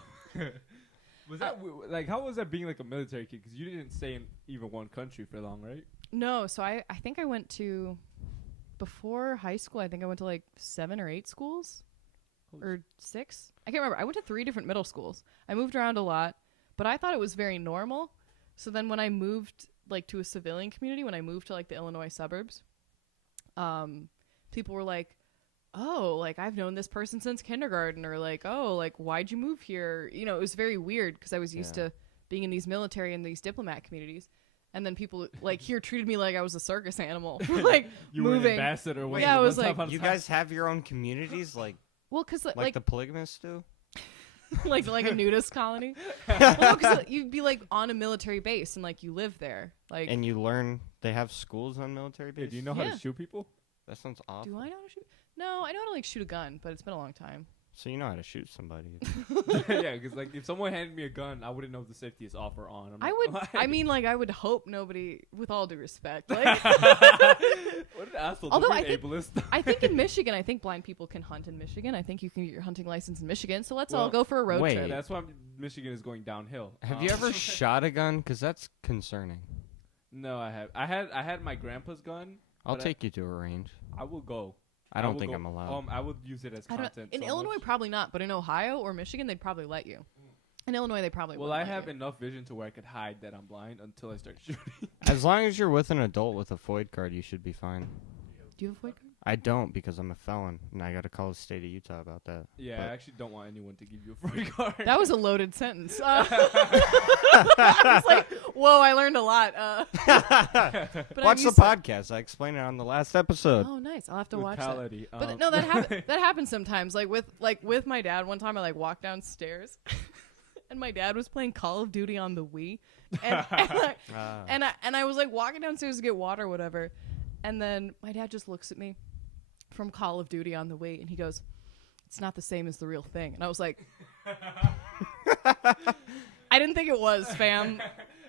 Was that like how was that being like a military kid? Because you didn't stay in even one country for long, right? No, so I think I went to, before high school, I think I went to like 7 or 8 schools. Or 6. I can't remember. I went to 3 different middle schools. I moved around a lot, but I thought it was very normal. So then when I moved like to a civilian community, when I moved to like the Illinois suburbs, people were like, oh, like I've known this person since kindergarten, or like, oh, like why'd you move here? You know, it was very weird because I was used to being in these military and these diplomat communities. And then people like here treated me like I was a circus animal, for, like You moving. were an ambassador. Wait, Yeah, I was one like, time You guys have your own communities, like Well, because like the polygamists do. like a nudist colony. Well, no, because you'd be like on a military base and like you live there, like. And you learn they have schools on military Hey, bases. do you know how Yeah. to shoot people? That sounds awful. Do I know how to shoot? No, I know how to like shoot a gun, but it's been a long time. So you know how to shoot somebody. Yeah, because like if someone handed me a gun, I wouldn't know if the safety is off or on. I would. I mean, like I would hope nobody, with all due respect, like. What an asshole! Although Don't I be think- ableist. I think in Michigan, I think blind people can hunt in Michigan. I think you can get your hunting license in Michigan. So let's all Well, go for a road wait. trip. That's why Michigan is going downhill. Have you ever shot a gun? Because that's concerning. No, I have. I had my grandpa's gun. I'll but take you to a range. I will go. I don't will think go. I'm allowed. I would use it as I don't, content. in so Illinois, much. probably not, but in Ohio or Michigan, they'd probably let you. In Illinois, they probably Well, wouldn't I let have you. enough vision to where I could hide that I'm blind until I start shooting. As long as you're with an adult with a FOID card, you should be fine. Do you have a FOID card? I don't because I'm a felon, and I got to call the state of Utah about that. Yeah, But I actually don't want anyone to give you a free card. That was a loaded sentence. I was like, whoa, I learned a lot. But watch the podcast. I explained it on the last episode. Oh, nice. I'll have to watch that. Brutality. But no, that happens sometimes. Like with my dad. One time I walked downstairs, and my dad was playing Call of Duty on the Wii, and I was like walking downstairs to get water or whatever, and then my dad just looks at me from Call of Duty on the Wii, and he goes, "It's not the same as the real thing." And I was like, I didn't think it was, fam.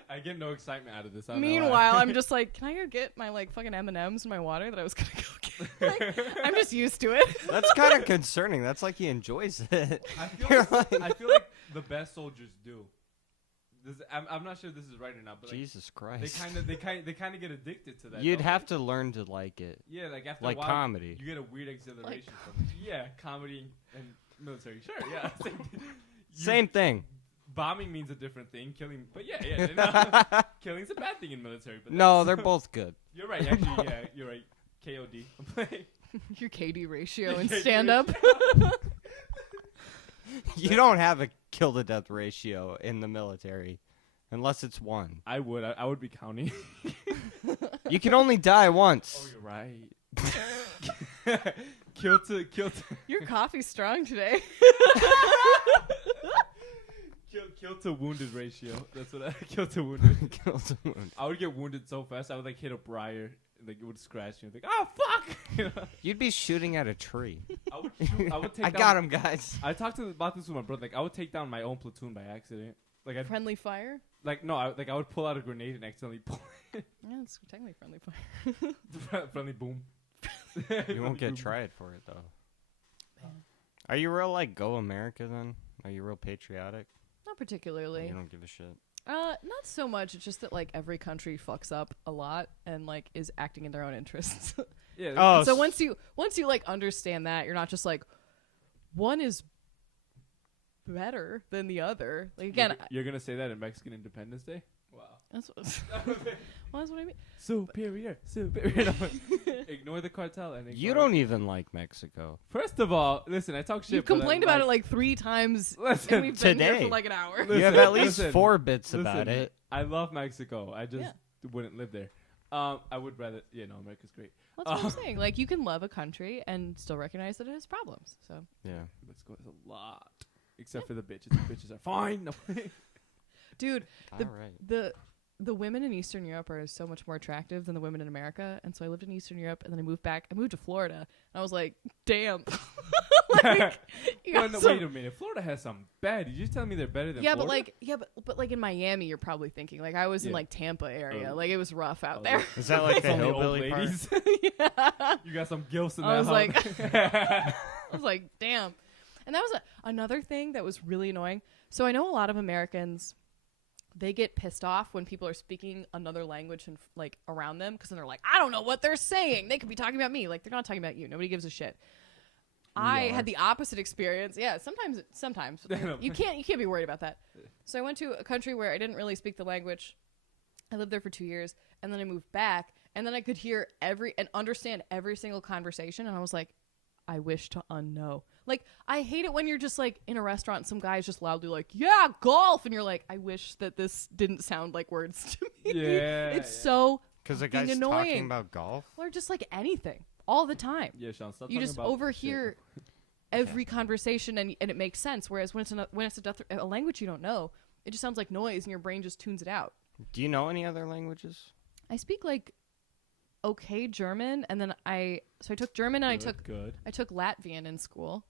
I get no excitement out of this. Meanwhile, I'm just like, can I go get my fucking M&Ms and my water that I was gonna go get? I'm just used to it. That's kind of concerning. That's like he enjoys it. I feel like the best soldiers do. I'm not sure this is right or not, but Jesus Christ, they kind of get addicted to that. You'd have to learn to like it. Yeah, like after like a while, comedy. you get a weird exhilaration from it. Yeah, comedy and military. Sure, yeah. Same thing. Bombing means a different thing. Killing, but yeah. Killing's a bad thing in military. But No, they're both good. You're right. Actually, yeah, you're right. KOD. Your KD ratio and stand up. You don't have a kill to death ratio in the military, unless it's 1. I would be counting. You can only die once. Oh, you're right. Kill to. Your coffee's strong today. Kill to wounded ratio. That's what kill to wounded. Kill to wound. I would get wounded so fast. I would hit a briar. Like it would scratch me. Like, oh fuck! You'd be shooting at a tree. I would take. I got him, guys. I talked about this with my brother. Like I would take down my own platoon by accident. Like friendly fire. Like no, I would pull out a grenade and accidentally pull it. Yeah, it's technically friendly fire. Friendly boom. You won't get tried for it though. Are you real go America then? Are you real patriotic? Not particularly. You don't give a shit. Not so much. It's just that every country fucks up a lot and is acting in their own interests. Yeah. Oh, so once you understand that, you're not just one is better than the other. Like again, you're gonna say that in Mexican Independence Day? Wow. That's what that's what I mean. Superior. Ignore the cartel and you don't even like Mexico. First of all, listen, I talk shit. You've complained about it 3 times, and we've been today. here for an hour. You have at least 4 bits about it. I love Mexico. I just wouldn't live there. I would rather, America's great. That's what I'm saying. You can love a country and still recognize that it has problems. So yeah, Mexico has a lot, except for the bitches. The bitches are fine. Dude, right. the women in Eastern Europe are so much more attractive than the women in America. And so I lived in Eastern Europe, and then I moved back. I moved to Florida, and I was like, damn. Wait a minute. Florida has some bad. You just telling me they're better than Florida? But in Miami, you're probably thinking I was in Tampa area. It was rough out there. Is that the Only hillbilly old ladies? Yeah. You got some gilfs in that I was house. I was like, damn. And that was another thing that was really annoying. So I know a lot of Americans, they get pissed off when people are speaking another language and around them, because then they're like, I don't know what they're saying. They could be talking about me. They're not talking about you. Nobody gives a shit. I had the opposite experience. Yeah, sometimes you can't be worried about that. So I went to a country where I didn't really speak the language. I lived there for 2 years, and then I moved back, and then I could hear and understand every single conversation, and I was like, I wish to unknow. I hate it when you're just in a restaurant and some guy's just loudly yeah, golf, and you're like, I wish that this didn't sound like words to me. Yeah. It's so because the guy's annoying. talking about golf? Or just anything. All the time. Yeah, Sean, stop you talking just about overhear every conversation, and it makes sense. Whereas when it's a language you don't know, it just sounds like noise, and your brain just tunes it out. Do you know any other languages? I speak okay German, and then I took German, and I took Latvian in school.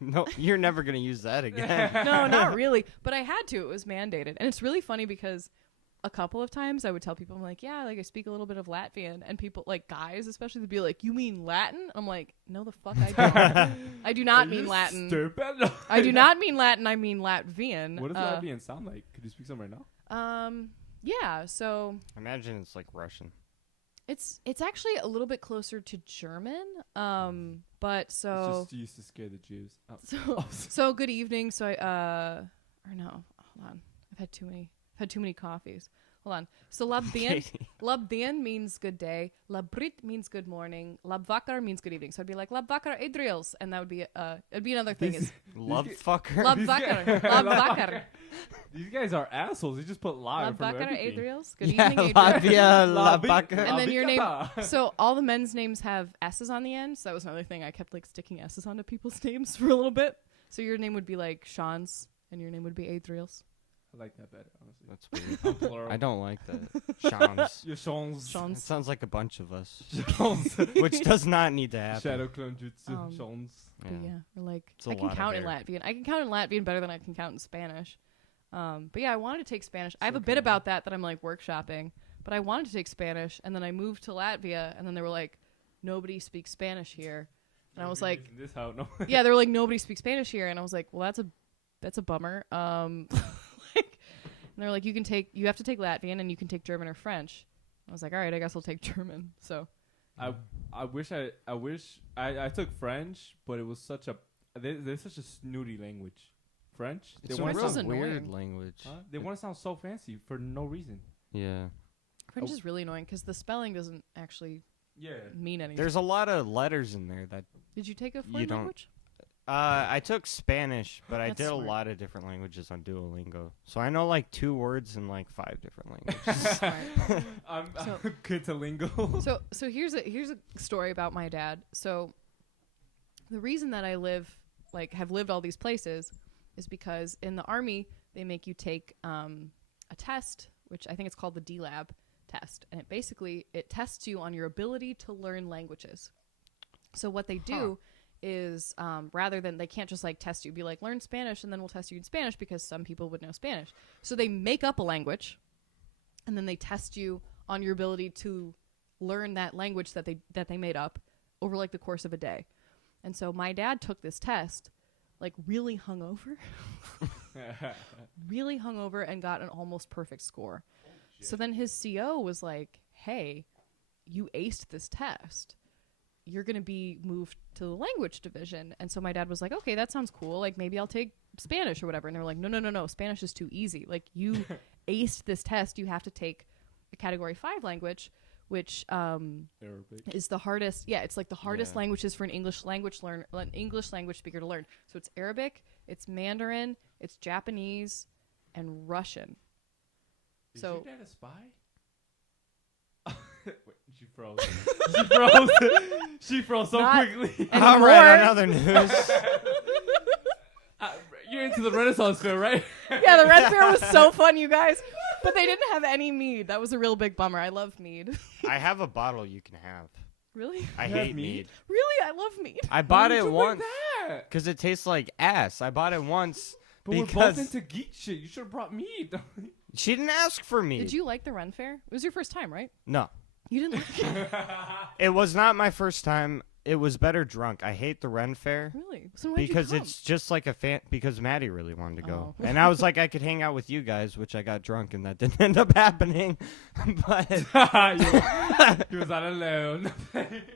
No, you're never gonna use that again. No, not really. But I had to. It was mandated, and it's really funny because a couple of times I would tell people, I'm like, yeah, I speak a little bit of Latvian, and people, guys especially, they'd be like, you mean Latin? I'm like, no, the fuck I don't. I do not mean Latin. Stupid. I do not mean Latin. I mean Latvian. What does Latvian sound like? Could you speak some right now? Yeah. So imagine it's like Russian. It's actually a little bit closer to German. But so it's just used to scare the Jews. So good evening. So I or no, hold on. I've had too many coffees. Hold on. So labdien means good day. Labrit means good morning. Labvakar means good evening. So it'd be like labvakar Adriels, and that would be it'd be another thing. Is Love fucker. labvakar. Labvakar. These guys are assholes. You just put la in front of Labvakar everything. Adriels. Good Yeah, evening, Adriels. Latvia, Labi- Labaka. And then your name. Labikata. So all the men's names have S's on the end. So that was another thing. I kept like sticking S's onto people's names for a little bit. So your name would be like Sean's, and your name would be Adriels. I like that better, honestly. That's weird. I'm plural. I don't like that. Shans. Your Sean's. It Sean's. sounds like a bunch of us, Sean's. which does not need to happen. Shadow clone jutsu. Sean's. But yeah, or like It's a I can lot of count in hair. Latvian. I can count in Latvian better than I can count in Spanish. But yeah, I wanted to take Spanish. I have So a bit can I. about that I'm like workshopping. But I wanted to take Spanish, and then I moved to Latvia, and then they were like, nobody speaks Spanish here, and I was like, This how no. yeah, they were like, nobody speaks Spanish here, and I was like, well, that's a bummer. Like, and they were like, you have to take Latvian, and you can take German or French. I was like, all right, I guess I'll take German. So I wish I took French, but it was such a they're such a snooty language. French. It's they a want to French is real sound annoying. weird language. They want to sound so fancy for no reason. Yeah. French is really annoying because the spelling doesn't actually Yeah. mean anything. There's a lot of letters in there that Did you take a You foreign don't- language? I took Spanish, but I That's did smart. a lot of different languages on Duolingo. So I know like 2 words in like 5 different languages. Smart. I'm So- good to lingo. So here's a story about my dad. So the reason that I have lived all these places is because in the Army they make you take a test, which I think it's called the D-Lab test, and it tests you on your ability to learn languages. So what they do is rather than, they can't just like test you, be like, learn Spanish and then we'll test you in Spanish, because some people would know Spanish. So they make up a language and then they test you on your ability to learn that language that they made up over like the course of a day. And so my dad took this test like really hungover and got an almost perfect score. So then his CO was like, hey, you aced this test. You're going to be moved to the language division. And so my dad was like, okay, that sounds cool. Like, maybe I'll take Spanish or whatever. And they were like, no. Spanish is too easy. Like, you aced this test. You have to take a category 5 language, which Arabic. is the hardest. Yeah, it's like the hardest Yeah. languages for an English language speaker to learn. So it's Arabic, it's Mandarin, it's Japanese, and Russian. Is So- your dad a spy? Wait, she froze. She froze so Not- quickly. All right, on other news. You're into the Renaissance fair, right? Yeah, the Red Fair was so fun, you guys. But they didn't have any mead. That was a real big bummer. I love mead. I have a bottle you can have. Really? I You have hate mead? mead. Really? I love mead. I bought Why it would you once bring that? because it tastes like ass. I bought it once But we're because both into geek shit. You should have brought mead. she didn't ask for mead. Did you like the Ren Fair? It was your first time, right? No. You didn't like it? It was not my first time. It was better drunk. I hate the Ren Fair Really? So why'd because you come? it's just like a fan. Because Maddie really wanted to go, Oh. and I was like, I could hang out with you guys, which I got drunk, and that didn't end up happening. But He was not alone.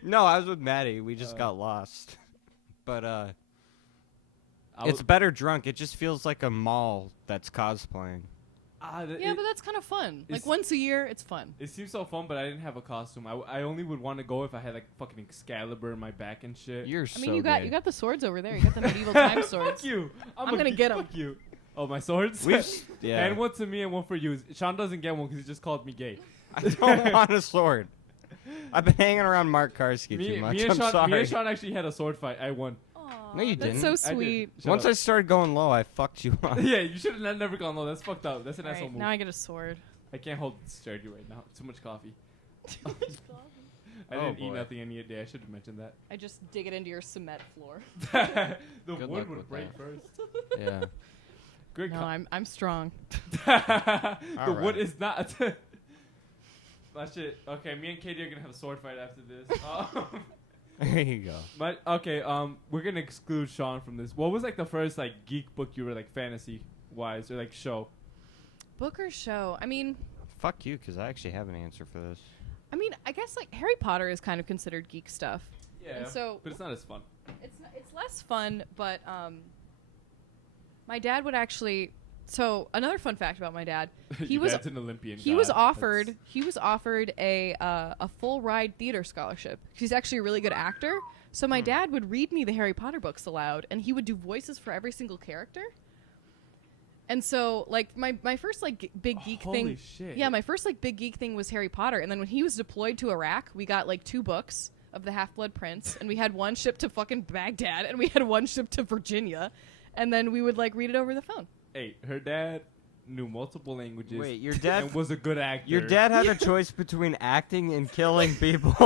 no, I was with Maddie. We just got lost. But I it's was- better drunk. It just feels like a mall that's cosplaying. Yeah, but that's kind of fun. Like it's- once a year, it's fun. It seems so fun, but I didn't have a costume. I only would want to go if I had like fucking Excalibur in my back and shit. You're I mean, so you got gay. the swords over there. You got the medieval time swords. Fuck you. I'm a gonna geek. get 'em. Fuck you. Oh, my swords? Yeah. And one to me and one for you. Sean doesn't get one because he just called me gay. I don't want a sword. I've been hanging around Mark Karski too much. I'm sorry. Me and Sean actually had a sword fight. I won. Aw, No, you that's didn't. so I did. sweet. Shut Once up. I started going low, I fucked you up. Yeah, you should have never gone low. That's fucked up. That's an All asshole right, move. now I get a sword. I can't hold sturdy right now. Too much coffee. I Oh, didn't eat boy. nothing any day. I should have mentioned that. I just dig it into your cement floor. The Good wood luck would with break that. first. Yeah. Good. No, I'm strong. The All wood right. is not. That shit. Okay, me and Katie are gonna have a sword fight after this. There you go. But okay, we're gonna exclude Sean from this. What was like the first like geek book you were like fantasy wise or like show? Book or show? I mean, Fuck you, because I actually have an answer for this. I guess like Harry Potter is kind of considered geek stuff. Yeah. And so- but it's not as fun. It's less fun, but my dad would actually So another fun fact about my dad, he Your was dad's an Olympian. he god. was offered a full ride theater scholarship. He's actually a really good actor. So my dad would read me the Harry Potter books aloud, and he would do voices for every single character. And so, like, my first, like, big geek Holy thing... shit. Yeah, my first, like, big geek thing was Harry Potter. And then when he was deployed to Iraq, we got, like, 2 books of the Half-Blood Prince. And we had one shipped to fucking Baghdad, and we had one shipped to Virginia. And then we would, like, read it over the phone. Hey, her dad knew multiple languages. Wait, your dad and was a good actor. Your dad had a choice between acting and killing people,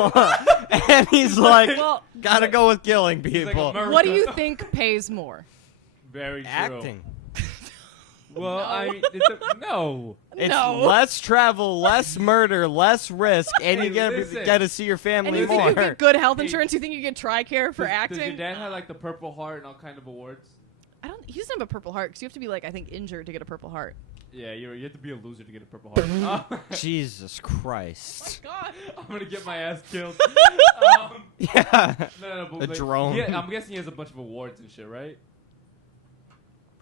and he's like, Well, gotta go with killing like, people. America. what do you think pays more? Very true. Acting. Well, No. I mean, no. It's No. less travel, less murder, less risk, and Hey, you get listen. to see your family And you more. think you get good health Hey. insurance? You think you get TRICARE for Does acting? your dad have like the Purple Heart and all kind of awards? I don't. He doesn't have a Purple Heart because you have to be like I think injured to get a Purple Heart. Yeah, you have to be a loser to get a Purple Heart. Jesus Christ. God. I'm gonna get my ass killed. Yeah. No, but A drone. Yeah, I'm guessing he has a bunch of awards and shit, right?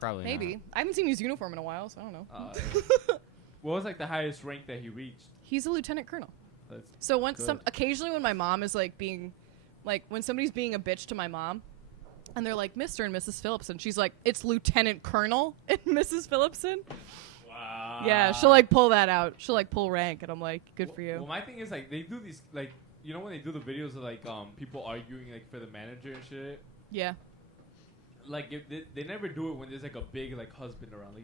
Probably Maybe. not. I haven't seen his uniform in a while, so I don't know. What was like the highest rank that he reached? He's a lieutenant colonel. That's So once good. occasionally when my mom is like being, like when somebody's being a bitch to my mom, and they're like Mr. and Mrs. Phillipson, she's like it's Lieutenant Colonel and Mrs. Phillipson. Wow. Yeah, she'll like pull that out. She'll like pull rank, and I'm like, good for you. Well, my thing is like they do these like you know when they do the videos of like people arguing like for the manager and shit. Yeah. Like if they never do it when there's like a big like husband around.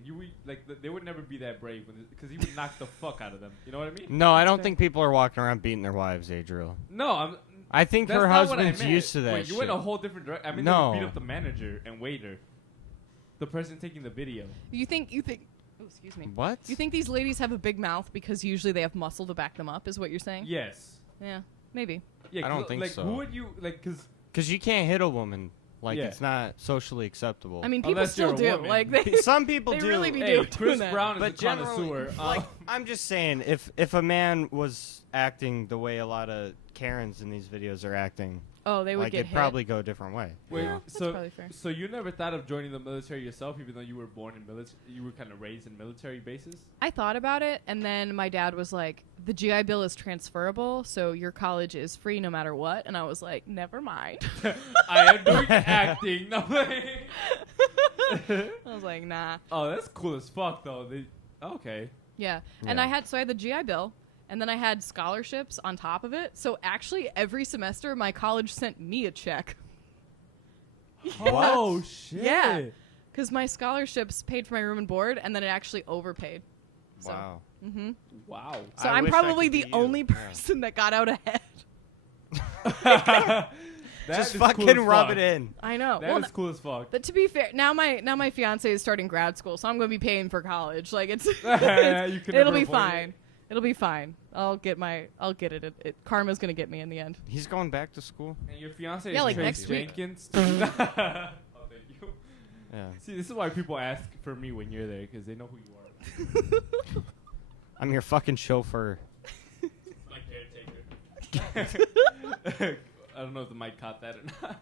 Like they would never be that brave because he would knock the fuck out of them. You know what I mean? No, I don't fair. think people are walking around beating their wives, Adriel. No, I think that's her not what I husband's meant. used to that Wait, you shit. went a whole different direction. I mean, No. they would beat up the manager and waiter, the person taking the video. You think? Oh, excuse me. What? You think these ladies have a big mouth because usually they have muscle to back them up? Is what you're saying? Yes. Yeah. Maybe. Yeah, I don't think like, so. Who would you like? Because Because you can't hit a woman. Like, Yeah. it's not socially acceptable. I mean, people Unless still you're a do. woman. Like they. some people They do. really be hey, doing Chris that. Brown is But a connoisseur. generally, like, I'm just saying, if a man was acting the way a lot of Karens in these videos are acting, Oh, they would like get it'd hit. probably go a different way. Wait, Yeah, that's so probably fair. so you never thought of joining the military yourself, even though you were born in military? You were kind of raised in military bases. I thought about it, and then my dad was like, "The GI Bill is transferable, so your college is free no matter what." And I was like, "Never mind." I am doing acting. No way. I was like, "Nah." Oh, that's cool as fuck, though. Okay. Yeah, and Yeah. I had the GI Bill, and then I had scholarships on top of it. So actually, every semester, my college sent me a check. Oh shit. Yeah. Because my scholarships paid for my room and board, and then it actually overpaid. So, Wow. Mm-hmm. Wow. So I I'm wish I probably could the be you. only Yeah. person that got out ahead. That Just is fucking cool as rub fuck. it in. I know. That Well, is cool as fuck. but to be fair, now my fiance is starting grad school, so I'm going to be paying for college. Like it's, You can it'll never be avoid fine. it. It'll be fine. I'll get it. Karma's going to get me in the end. He's going back to school. And your fiance Yeah, is like Trace next week. Jenkins. Oh, thank you. Yeah. See, this is why people ask for me when you're there, because they know who you are. I'm your fucking chauffeur. My caretaker. I don't know if the mic caught that or not.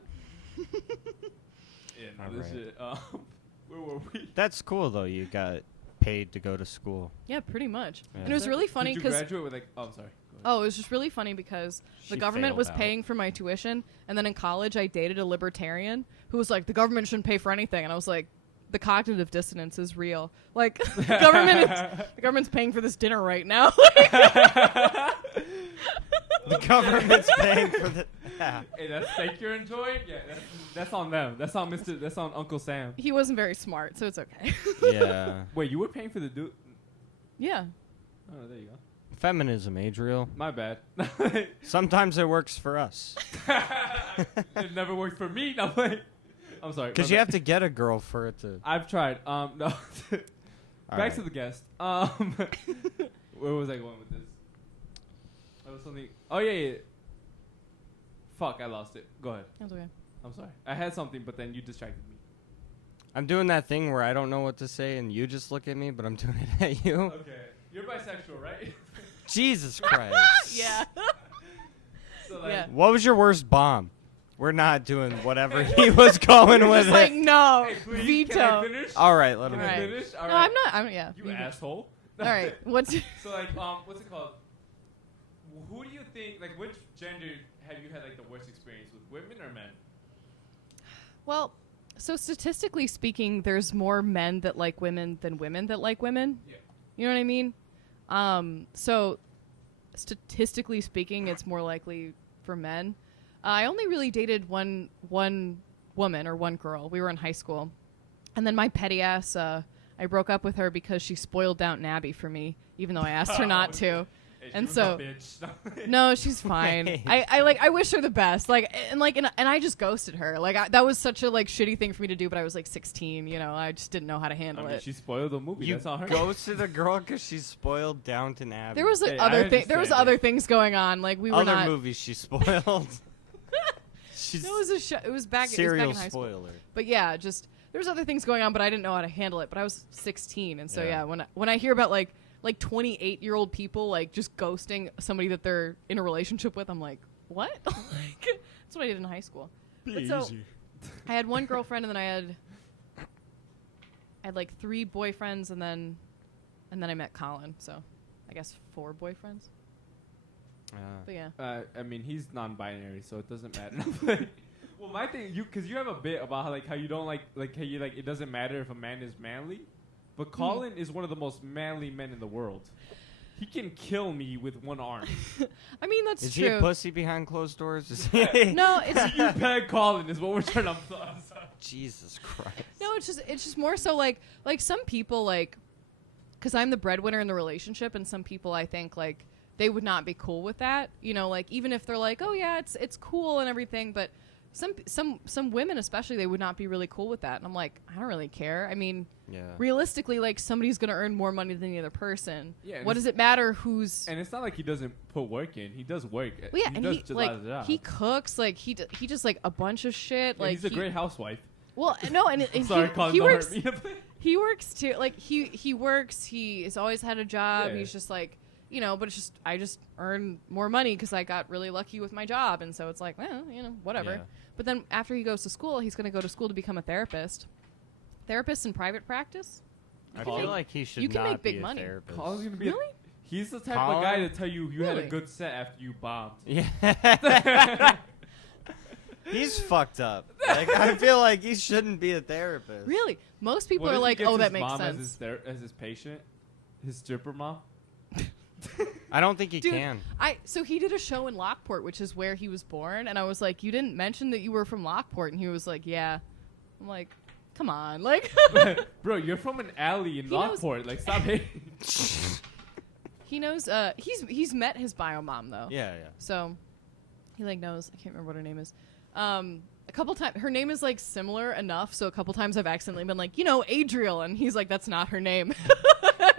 Yeah, no, this Alright. shit. Where were we? That's cool though. You got paid to go to school. Yeah, pretty much. Yeah. And it was really funny Did you because graduate with like? Oh, I'm sorry. Go ahead. oh, it was just really funny because the She government was failed out. paying for my tuition, and then in college I dated a libertarian who was like, the government shouldn't pay for anything, and I was like, the cognitive dissonance is real. Like the government's paying for this dinner right now. The government's paying for the. Yeah. Hey, that steak you're enjoying? Yeah, that's on them. That's on Mr. That's on Uncle Sam. He wasn't very smart, so it's okay. Yeah. Wait, you were paying for the dude? Yeah. Oh, there you go. Feminism, Adriel. My bad. Sometimes it works for us. It never worked for me. No way. I'm sorry. Because my you bad. have to get a girl for it to. I've tried. No. Back Alright. to the guest. Where was I going with this? I was something. Oh yeah. Fuck, I lost it. Go ahead. That's okay. I'm sorry. I had something, but then you distracted me. I'm doing that thing where I don't know what to say and you just look at me, but I'm doing it at you. Okay. You're bisexual, right? Jesus Christ. Yeah. So like, Yeah. What was your worst bomb? We're not doing whatever he was going with Just like, it. no, Hey, please, veto. Can I finish? All right, let him Can I Alright. finish? All No, right. yeah. You asshole. All right. What's So like, what's it called? Who do you think, like, which gender have you had like the worst experience with, women or men? Well, so statistically speaking, there's more men that like women than women that like women. Yeah. You know what I mean? So statistically speaking, it's more likely for men. I only really dated one woman or one girl. We were in high school. And then my petty ass, I broke up with her because she spoiled Downton Abbey for me, even though I asked her not to. Hey, And she was so- a bitch. No, she's fine. I wish her the best. Like, and I just ghosted her. Like, that was such a like shitty thing for me to do. But I was like 16. You know, I just didn't know how to I handle mean, it. she spoiled the movie. You That's on her. ghosted a girl because she spoiled Downton Abbey. There was like Hey, I other things. There was understand other it. things going on. Like we were other not. movies she spoiled. She's No, it was a show. It was back. It was serial back in high school. spoiler. But yeah, just there was other things going on, but I didn't know how to handle it. But I was 16, and so Yeah. yeah, when I hear about like 28-year-old people like just ghosting somebody that they're in a relationship with, I'm like, what? Like, that's what I did in high school. But so I had one girlfriend, and then I had like 3 boyfriends, and then I met Colin. So I guess 4 boyfriends. But yeah. I mean, he's non-binary, so it doesn't matter. Well, my thing, because you have a bit about how you don't like how you like it doesn't matter if a man is manly, but Colin is one of the most manly men in the world. He can kill me with one arm. I mean, that's Is true. he a pussy behind closed doors? No, it's You peg Colin is what we're trying to. Jesus Christ. no, it's just more so like some people like, because I'm the breadwinner in the relationship, and some people I think like they would not be cool with that. You know, like even if they're like, oh yeah, it's cool and everything, but some women especially, they would not be really cool with that. And I'm like, I don't really care. I mean, Yeah. realistically, like somebody's gonna earn more money than the other person. Yeah, and What it's- does it matter who's? And it's not like he doesn't put work in. He does work. Well, yeah, he and does he just a lot of like job. he cooks, like he just like a bunch of shit. Yeah, Like he's a great housewife. Well, no, and Sorry, Colin. he don't works. hurt me. He works too. Like he works. He has always had a job. Yeah. He's just like, you know. But it's just I just earn more money because I got really lucky with my job, and so it's like, well, you know, whatever. Yeah. But then after he goes to school, he's going to go to school to become a therapist. Therapist in private practice. I Colin- feel like he should You can not make big be a money. therapist. Colin's gonna be. Really? He's the type Colin? of guy to tell you had a Really? good set after you bombed. Yeah. He's fucked up. Like I feel like he shouldn't be a therapist. Really? Most people What are if he like, gets oh, his that makes mom sense. As his patient, his stripper mom. I don't think he Dude, can. So he did a show in Lockport, which is where he was born, and I was like, you didn't mention that you were from Lockport, and he was like, yeah. I'm like, come on, like. Bro, you're from an alley in He knows- Lockport. Like, stop hating. He knows. He's met his bio mom though. Yeah, yeah. So he like knows. I can't remember what her name is. A couple times her name is like similar enough. So a couple times I've accidentally been like, you know, Adriel, and he's like, that's not her name.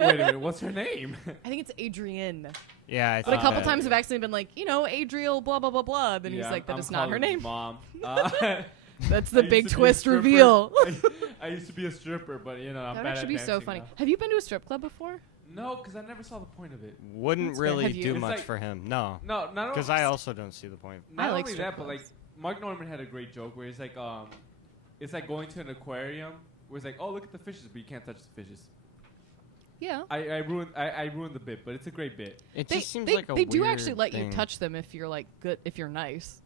Wait a minute, what's her name? I think it's Adrienne. Yeah, I But a think couple that- times I've accidentally been like, you know, Adriel, blah blah blah blah. Then he's Yeah, like, that I'm is not her Colin's name. Mom. That's I the used big to be a twist stripper. reveal. I used to be a stripper, but you know, I'm That would bad actually at be so dancing funny. now. Have you been to a strip club before? No, because I never saw the point of it. wouldn't That's fair. really Have you- do It's much like- for him. No, No, not because I also don't see the point. Not I like only strip that, but like clubs. Mark Norman had a great joke where it's like going to an aquarium where it's like, oh, look at the fishes, but you can't touch the fishes. Yeah. I ruined the bit, but it's a great bit. It They, just seems they, like a they do weird actually let you thing. touch them if you're like good, if you're nice.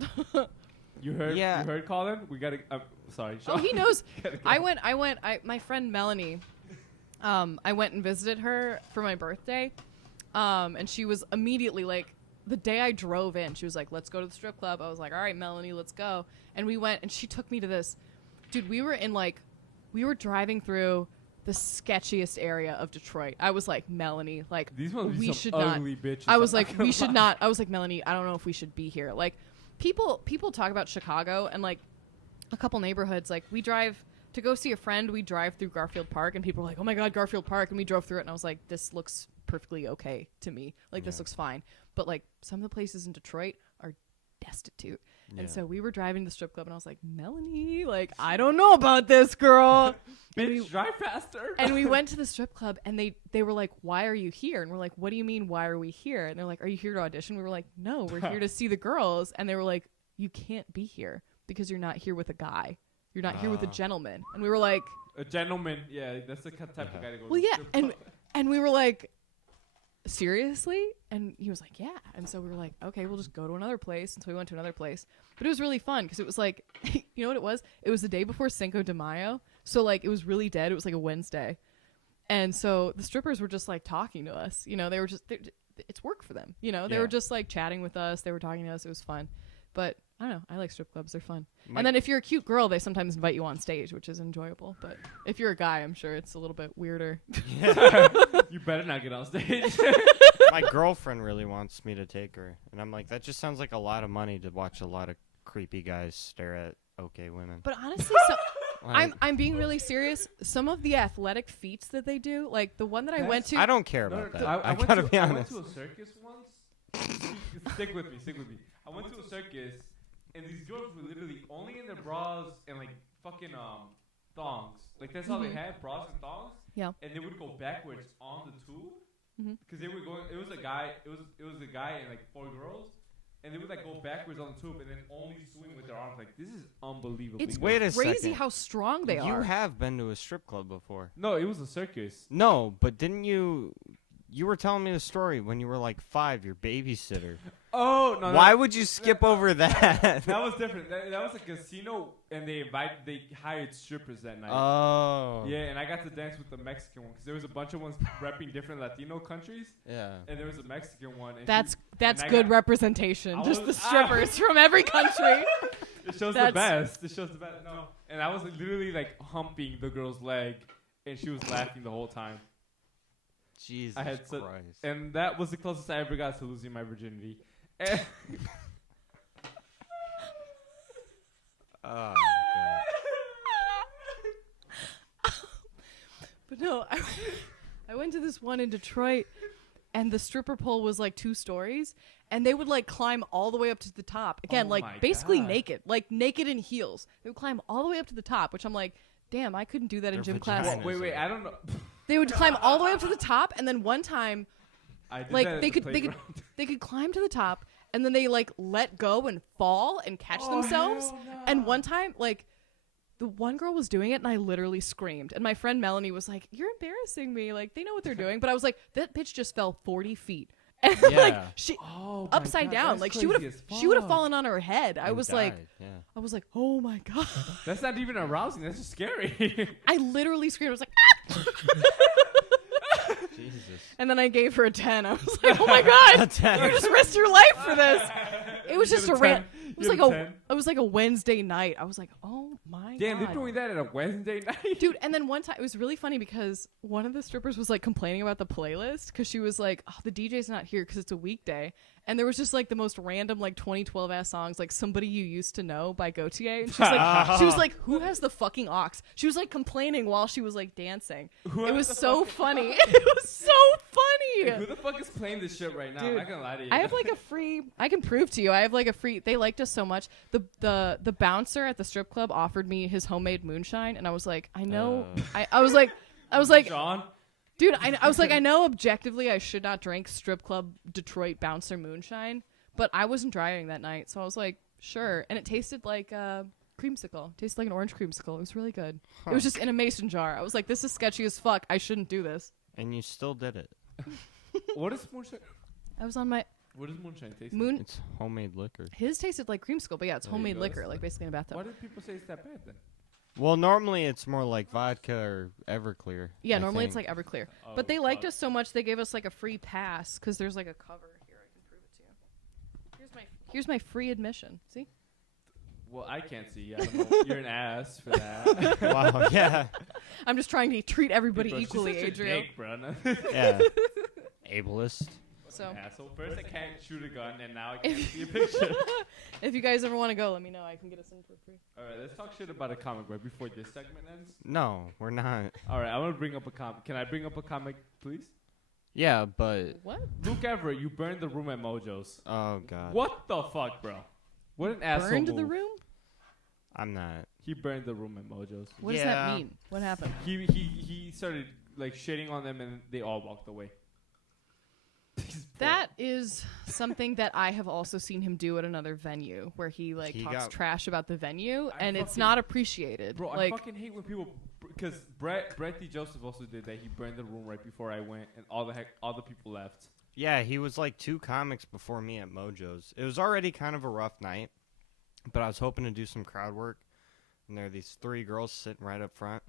You heard? Yeah. You heard, Colin? We gotta. Sorry. Oh, he knows. Gotta go. My friend Melanie, I went and visited her for my birthday. And she was immediately like, the day I drove in, she was like, let's go to the strip club. I was like, all right, Melanie, let's go. And we went, and she took me to this. Dude, we were driving through the sketchiest area of Detroit. I was like, Melanie, like, These must be we some should not. ugly bitches. I was I'm like, not gonna we should lie. not. I was like, Melanie, I don't know if we should be here. Like, people talk about Chicago and like a couple neighborhoods. Like, we drive to go see a friend. We drive through Garfield Park, and people are like, oh my God, Garfield Park. And we drove through it, and I was like, this looks perfectly okay to me. Like, this looks fine. But like, some of the places in Detroit are destitute. And so we were driving to the strip club, and I was like, Melanie, like, I don't know about this, girl. And Bitch, drive faster. and we went to the strip club, and they were like, why are you here? And we're like, what do you mean, why are we here? And they're like, are you here to audition? We were like, no, we're here to see the girls. And they were like, you can't be here. because you're not here with a guy. You're not here with a gentleman. And we were like, a gentleman. Yeah, that's the type of guy to go. well, to yeah, strip club. and we were like, seriously? And he was like, yeah. And so we were like, okay, we'll just go to another place. And so we went to another place. But it was really fun because it was like, you know what it was? It was the day before Cinco de Mayo. So like it was really dead. It was like a Wednesday. And so the strippers were just like talking to us. You know, they were just, it's work for them. You know, they were just like chatting with us. They were talking to us. It was fun. But I don't know. I like strip clubs. They're fun. And then if you're a cute girl, they sometimes invite you on stage, which is enjoyable. But if you're a guy, I'm sure it's a little bit weirder. You better not get on stage. My girlfriend really wants me to take her, and I'm like, that just sounds like a lot of money to watch a lot of creepy guys stare at okay women. But honestly, I'm being really serious. Some of the athletic feats that they do, like the one that I went to. I don't care about that. I went gotta to, be I honest. went to a circus once. Stick with me. I went to a circus, and these girls were literally only in their bras and like fucking thongs. Like that's all they had, bras and thongs. Yeah. And they would go backwards on the tube because they were going. It was a guy and like 4 girls. And they would like go backwards on the tube and then only swing with their arms. Like this is unbelievable. It's Wait a crazy second. how strong they are. You have been to a strip club before. No, it was a circus. No, but didn't you? You were telling me the story when you were like 5, your babysitter. Oh no! Why would you skip over that? That was different. That was a casino, and they hired strippers that night. Oh. Yeah, and I got to dance with the Mexican one because there was a bunch of ones repping different Latino countries. Yeah. And there was a Mexican one. And That's good representation. Just the strippers from every country. It shows the best. No, and I was literally like humping the girl's leg, and she was laughing the whole time. Jesus Christ. And that was the closest I ever got to losing my virginity. Oh God. But no, I went to this one in Detroit, and the stripper pole was like 2 stories, and they would like climb all the way up to the top. Again, like basically naked, like naked in heels. They would climb all the way up to the top, which I'm like, damn, I couldn't do that in gym class. Wait, I don't know. They would climb all the way up to the top, and then one time, like they could climb to the top, and then they like let go and fall and catch themselves. Hell no. And one time, like the one girl was doing it, and I literally screamed. And my friend Melanie was like, "You're embarrassing me. Like they know what they're doing." But I was like, that bitch just fell 40 feet. And like she upside down, like she would have fallen on her head. I was like, oh my God. That's not even arousing. That's just scary. I literally screamed. I was like, Jesus. And then I gave her a 10. I was like, oh my God, you just risked your life for this. It was just a rant. It was like a Wednesday night. I was like, oh my God. Damn, they're doing that at a Wednesday night? Dude, and then one time, it was really funny because one of the strippers was like complaining about the playlist because she was like, oh, the DJ's not here because it's a weekday. And there was just like the most random like 2012 ass songs, like Somebody You Used to Know by Gautier. And she was like, who has the fucking aux? She was like complaining while she was like dancing. It was so funny. It was so funny. Hey, who the fuck is playing this shit right now? Dude, I'm not gonna lie to you. I have like a free, I can prove to you, I have like a free, they liked us so much. The bouncer at the strip club offered me his homemade moonshine. And I was like, I know. I was like, John? Dude, I was like, I know objectively I should not drink strip club Detroit bouncer moonshine, but I wasn't driving that night, so I was like, sure. And it tasted like creamsicle. It tasted like an orange creamsicle. It was really good. Huh. It was just in a mason jar. I was like, this is sketchy as fuck. I shouldn't do this. And you still did it. What is moonshine? I was on my... What does moonshine taste like? It's homemade liquor. His tasted like creamsicle, but yeah, it's homemade liquor, like basically in a bathtub. Why do people say it's that bad then? Well, normally it's more like vodka or Everclear. Yeah, normally it's like Everclear. But they liked us so much, they gave us like a free pass because there's like a cover. Here, I can prove it to you. Here's my free admission. See? Well, I can't see. I don't know. You're an ass for that. Wow, yeah. I'm just trying to treat everybody Bro, equally, she's such Adriel. a dick, bro. Yeah. Ableist. So, asshole. First I can't shoot a gun, and now I can't see a picture. If you guys ever want to go, let me know. I can get us in for free. All right, let's talk shit about a comic right before this segment ends. No, we're not. All right, I want to bring up a comic. Can I bring up a comic, please? Yeah, but... What? Luke Everett, you burned the room at Mojo's. Oh, God. What the fuck, bro? What an asshole Burned move. the room? I'm not. He burned the room at Mojo's. What does that mean? What happened? He started like shitting on them, and they all walked away. He's That is something that I have also seen him do at another venue where he like talks trash about the venue and it's not appreciated. Bro, like, I fucking hate when people, because Brett D. Joseph also did that. He burned the room right before I went, and all the people left. Yeah, he was like 2 comics before me at Mojo's. It was already kind of a rough night, but I was hoping to do some crowd work, and there are these 3 girls sitting right up front,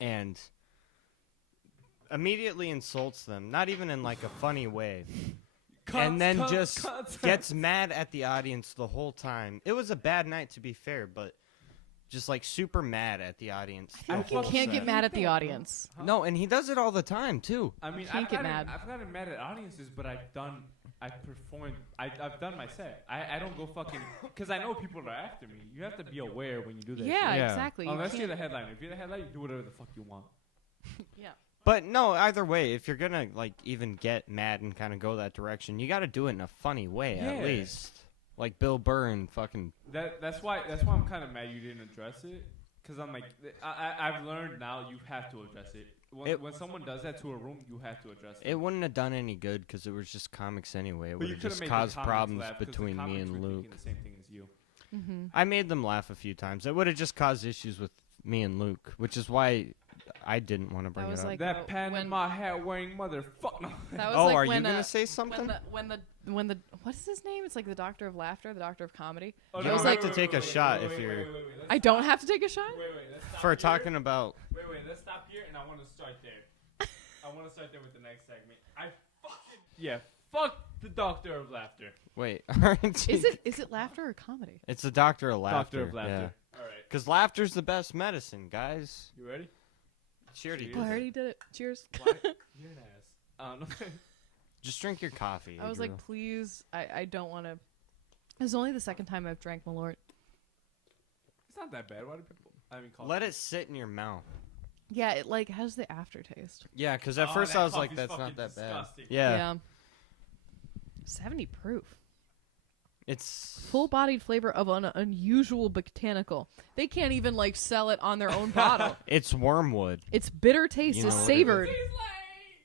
and immediately insults them, not even in like a funny way, and then gets mad at the audience the whole time. It was a bad night, to be fair, but just like super mad at the audience. I feel like you can't get mad at the audience. Huh? No, and he does it all the time too. I mean, I've gotten mad at audiences, but I've done my set. I don't go fucking, because I know people are after me. You have to be aware when you do that. Yeah, shit. Exactly. Unless you're the headliner. If you're the headliner, you do whatever the fuck you want. Yeah. But no, either way, if you're gonna like even get mad and kind of go that direction, you got to do it in a funny way at least. Like Bill Burr and fucking. That's why I'm kind of mad you didn't address it, because I'm like I've learned now you have to address it. When someone does that to a room, you have to address it. It wouldn't have done any good because it was just comics anyway. It would have just caused problems between me and Luke. The same thing as you. Mm-hmm. I made them laugh a few times. It would have just caused issues with me and Luke, which is why I didn't want to bring it up. Like that Panama hat wearing motherfucker. Are you gonna say something? When the what's his name? It's like the Doctor of Laughter, the Doctor of Comedy. You don't have to take a shot if you're. I don't have to take a shot. For talking about. Wait, let's stop here, and I want to start there. I want to start there with the next segment. Fuck the Doctor of Laughter. Wait, is it laughter or comedy? It's the Doctor of Laughter. Doctor of Laughter. Yeah. All right. Because laughter's the best medicine, guys. You ready? Cheers. I already did it. Cheers. You're an ass. Just drink your coffee. I was like, please, I don't want to. It's only the second time I've drank Malort. It's not that bad. Why do people? Let it sit in your mouth. Yeah, it like has the aftertaste. Yeah, because at first I was like, that's not that disgusting. bad. Yeah. 70 proof. It's Full-bodied flavor of an unusual botanical. They can't even like sell it on their own bottle. It's wormwood. Its bitter taste is savored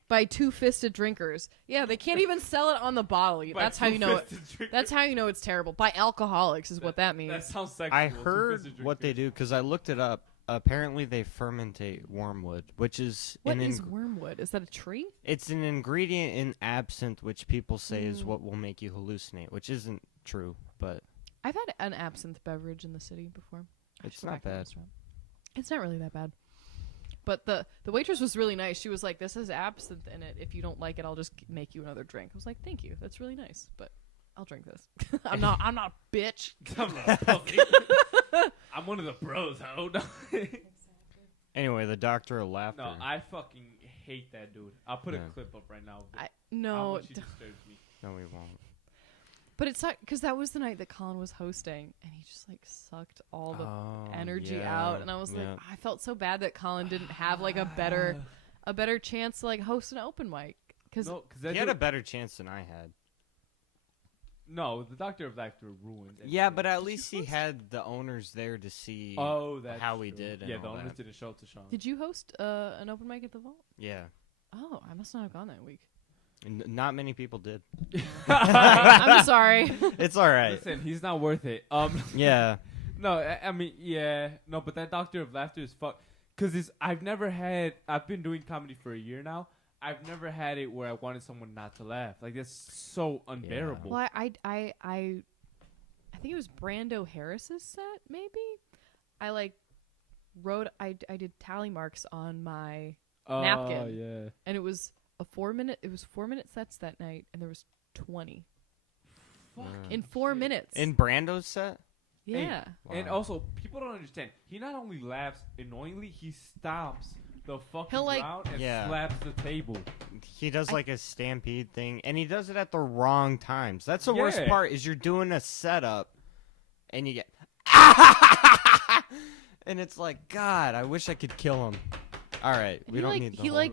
by 2-fisted drinkers. Yeah, they can't even sell it on the bottle. That's how you know it. That's how you know it's terrible. By alcoholics is what that means. That sounds sexual. I heard what they do because I looked it up. Apparently, they fermentate wormwood, which is what is wormwood? Is that a tree? It's an ingredient in absinthe, which people say is what will make you hallucinate, which isn't true, but I've had an absinthe beverage in the city before. It's not bad. It's not really that bad. But the waitress was really nice. She was like, "This has absinthe in it. If you don't like it, I'll just make you another drink." I was like, "Thank you. That's really nice, but I'll drink this." I'm not a bitch. I'm one of the bros, ho. Anyway, the Doctor of Laughter. No, I fucking hate that dude. I'll put a clip up right now. No. How much he disturbs me. No, we won't. But it's not because that was the night that Colin was hosting, and he just like sucked all the energy out, and I was like, I felt so bad that Colin didn't have like a better chance to like host an open mic because he had a better chance than I had. No, the Doctor of Laughter ruined it. Yeah, but at least he had the owners there to see how we did. Yeah, the owners didn't show up to Sean. Did you host an open mic at the Vault? Yeah. Oh, I must not have gone that week. Not many people did. I'm sorry. It's all right. Listen, he's not worth it. Yeah. No, I mean, yeah. No, but that Doctor of Laughter is fuck. Because I've been doing comedy for a year now. I've never had it where I wanted someone not to laugh. Like, that's so unbearable. Well, I think it was Brando Harris's set, maybe? I did tally marks on my napkin. Oh, yeah. And it was 4-minute sets that night, and there was 20. In 4 minutes. In Brando's set? Yeah. And also, people don't understand. He not only laughs annoyingly, he stomps the fucking ground and slaps the table. He does like a stampede thing, and he does it at the wrong times. That's the worst part, is you're doing a setup, and you get... and it's like, God, I wish I could kill him. All right, we don't need the whole...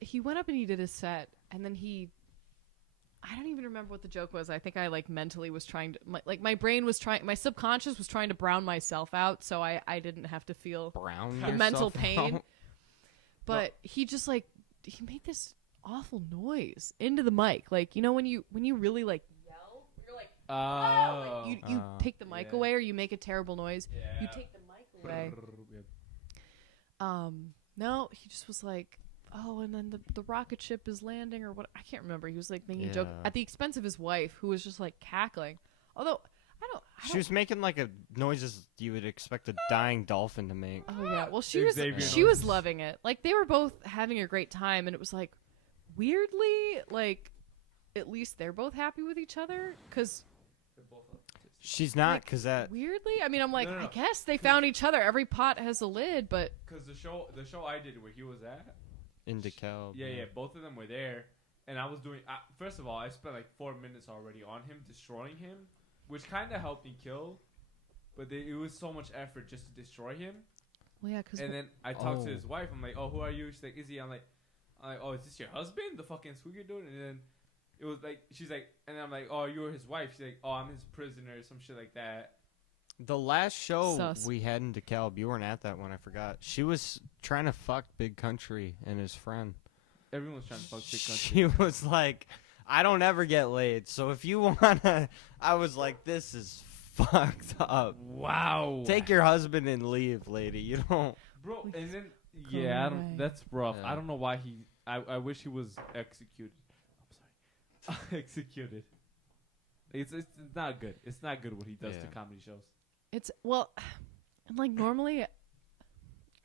He went up and he did his set, and then I don't even remember what the joke was. I think I mentally was trying to, my subconscious was trying to brown myself out, so I didn't have to feel brown the mental pain. But he just he made this awful noise into the mic. Like, you know, when you really like yell, you're like, wow! Like, you take the mic away, or you make a terrible noise. Yeah. You take the mic away. No, he just was like, oh, and then the rocket ship is landing, or what? I can't remember. He was like making a joke at the expense of his wife, who was just like cackling. Although she was making like a noises you would expect a dying dolphin to make. Oh yeah, well she was loving it. Like they were both having a great time, and it was like weirdly like at least they're both happy with each other because. She's not, because that... Weirdly? I mean, I'm like, no. I guess they found each other. Every pot has a lid, but... Because the show I did where he was at... In DeKalb. Yeah, both of them were there. And I was doing... first of all, I spent like 4 minutes already on him, destroying him, which kind of helped me kill. But it was so much effort just to destroy him. Well, yeah, because... And then I talked to his wife. I'm like, oh, who are you? She's like, Izzy. I'm like, oh, is this your husband? The fucking squeaker dude? And then... It was like, she's like, and I'm like, oh, you're his wife. She's like, oh, I'm his prisoner, some shit like that. The last show we had in DeKalb, you weren't at that one, I forgot. She was trying to fuck Big Country and his friend. Everyone was trying to fuck Big Country. She was like, I don't ever get laid, so if you want to, I was like, this is fucked up. Wow. Take your husband and leave, lady. You don't. Bro, and then, that's rough. Yeah. I don't know why I wish he was executed. Executed. It's not good. It's not good what he does to comedy shows. It's well, and like normally, I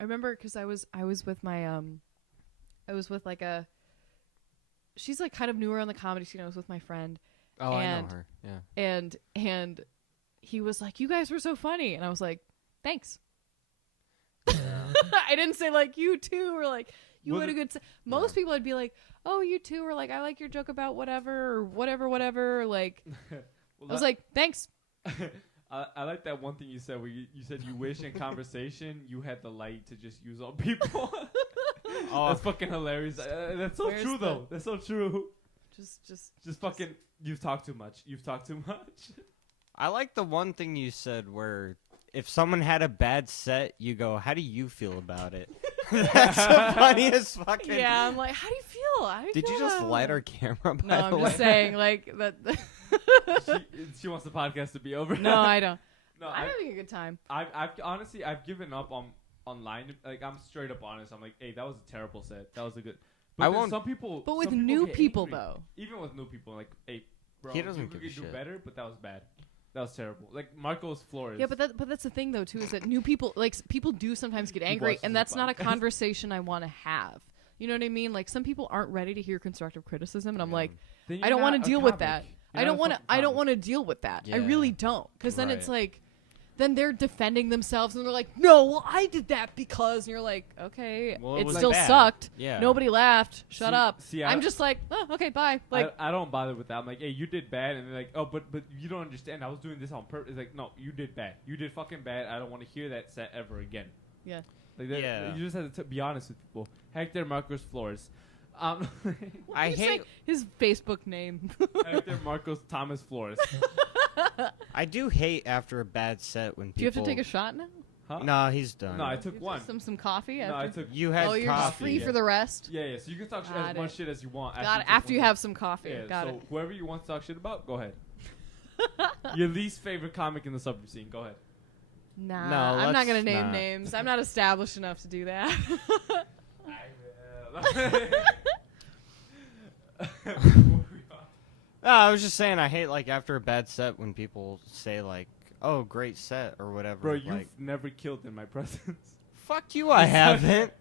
remember because I was with my I was with like a. She's like kind of newer on the comedy scene. I was with my friend. Oh, I know her. Yeah. And he was like, "You guys were so funny," and I was like, "Thanks." I didn't say like you too, or like you had a good. Most people would be like, "Oh, you too," or like, "I like your joke about whatever," or whatever. Like, I was like, "Thanks." I like that one thing you said where you said you wish in conversation you had the light to just use on people. That's fucking hilarious. That's so true though. That's so true. Just fucking. You've talked too much. I like the one thing you said where. If someone had a bad set, you go, how do you feel about it? That's the funniest fucking... Yeah, I'm like, how do you feel? Did you just light our camera, by the way? No, I'm just saying, like... that. She wants the podcast to be over. No, I don't. No, I'm having a good time. I've honestly, I've given up online. Like, I'm straight up honest. I'm like, hey, that was a terrible set. That was a good... But some people... But with new people, though. Even with new people, like, hey, bro, he doesn't give a shit. shit. Do better, but that was bad. That was terrible. Like Marco's Flores. Yeah, but that's the thing though too, is that new people people do sometimes get angry, and that's not a conversation I want to have. You know what I mean? Like some people aren't ready to hear constructive criticism, and I'm like, I don't want to deal with that. I don't want to deal with that. I really don't, because then it's like, then they're defending themselves, and they're like, no, well I did that because, and you're like, okay, well, it still sucked. Yeah. Nobody laughed. Shut up. I'm just like, oh, okay, bye. Like I don't bother with that. I'm like, hey, you did bad, and they're like, oh, but you don't understand. I was doing this on purpose. It's like, no, you did bad. You did fucking bad. I don't want to hear that set ever again. Yeah. Like that, you just have to be honest with people. Hector Marcos Flores. I hate his Facebook name. Hector Marcos Thomas Flores. I do hate after a bad set when people... Do you have to take a shot now? Huh? No, he's done. No, I took one. Some coffee? After? No, I took... You had coffee. Oh, you're just free for the rest? Yeah, so you can talk as much shit as you want. After you have some coffee. Yeah, Got it. So whoever you want to talk shit about, go ahead. Your least favorite comic in the sub scene, go ahead. Nah, no, I'm not going to name names. I'm not established enough to do that. No, I was just saying I hate like after a bad set when people say like, "Oh, great set" or whatever. Bro, you've never killed in my presence. Fuck you, I haven't.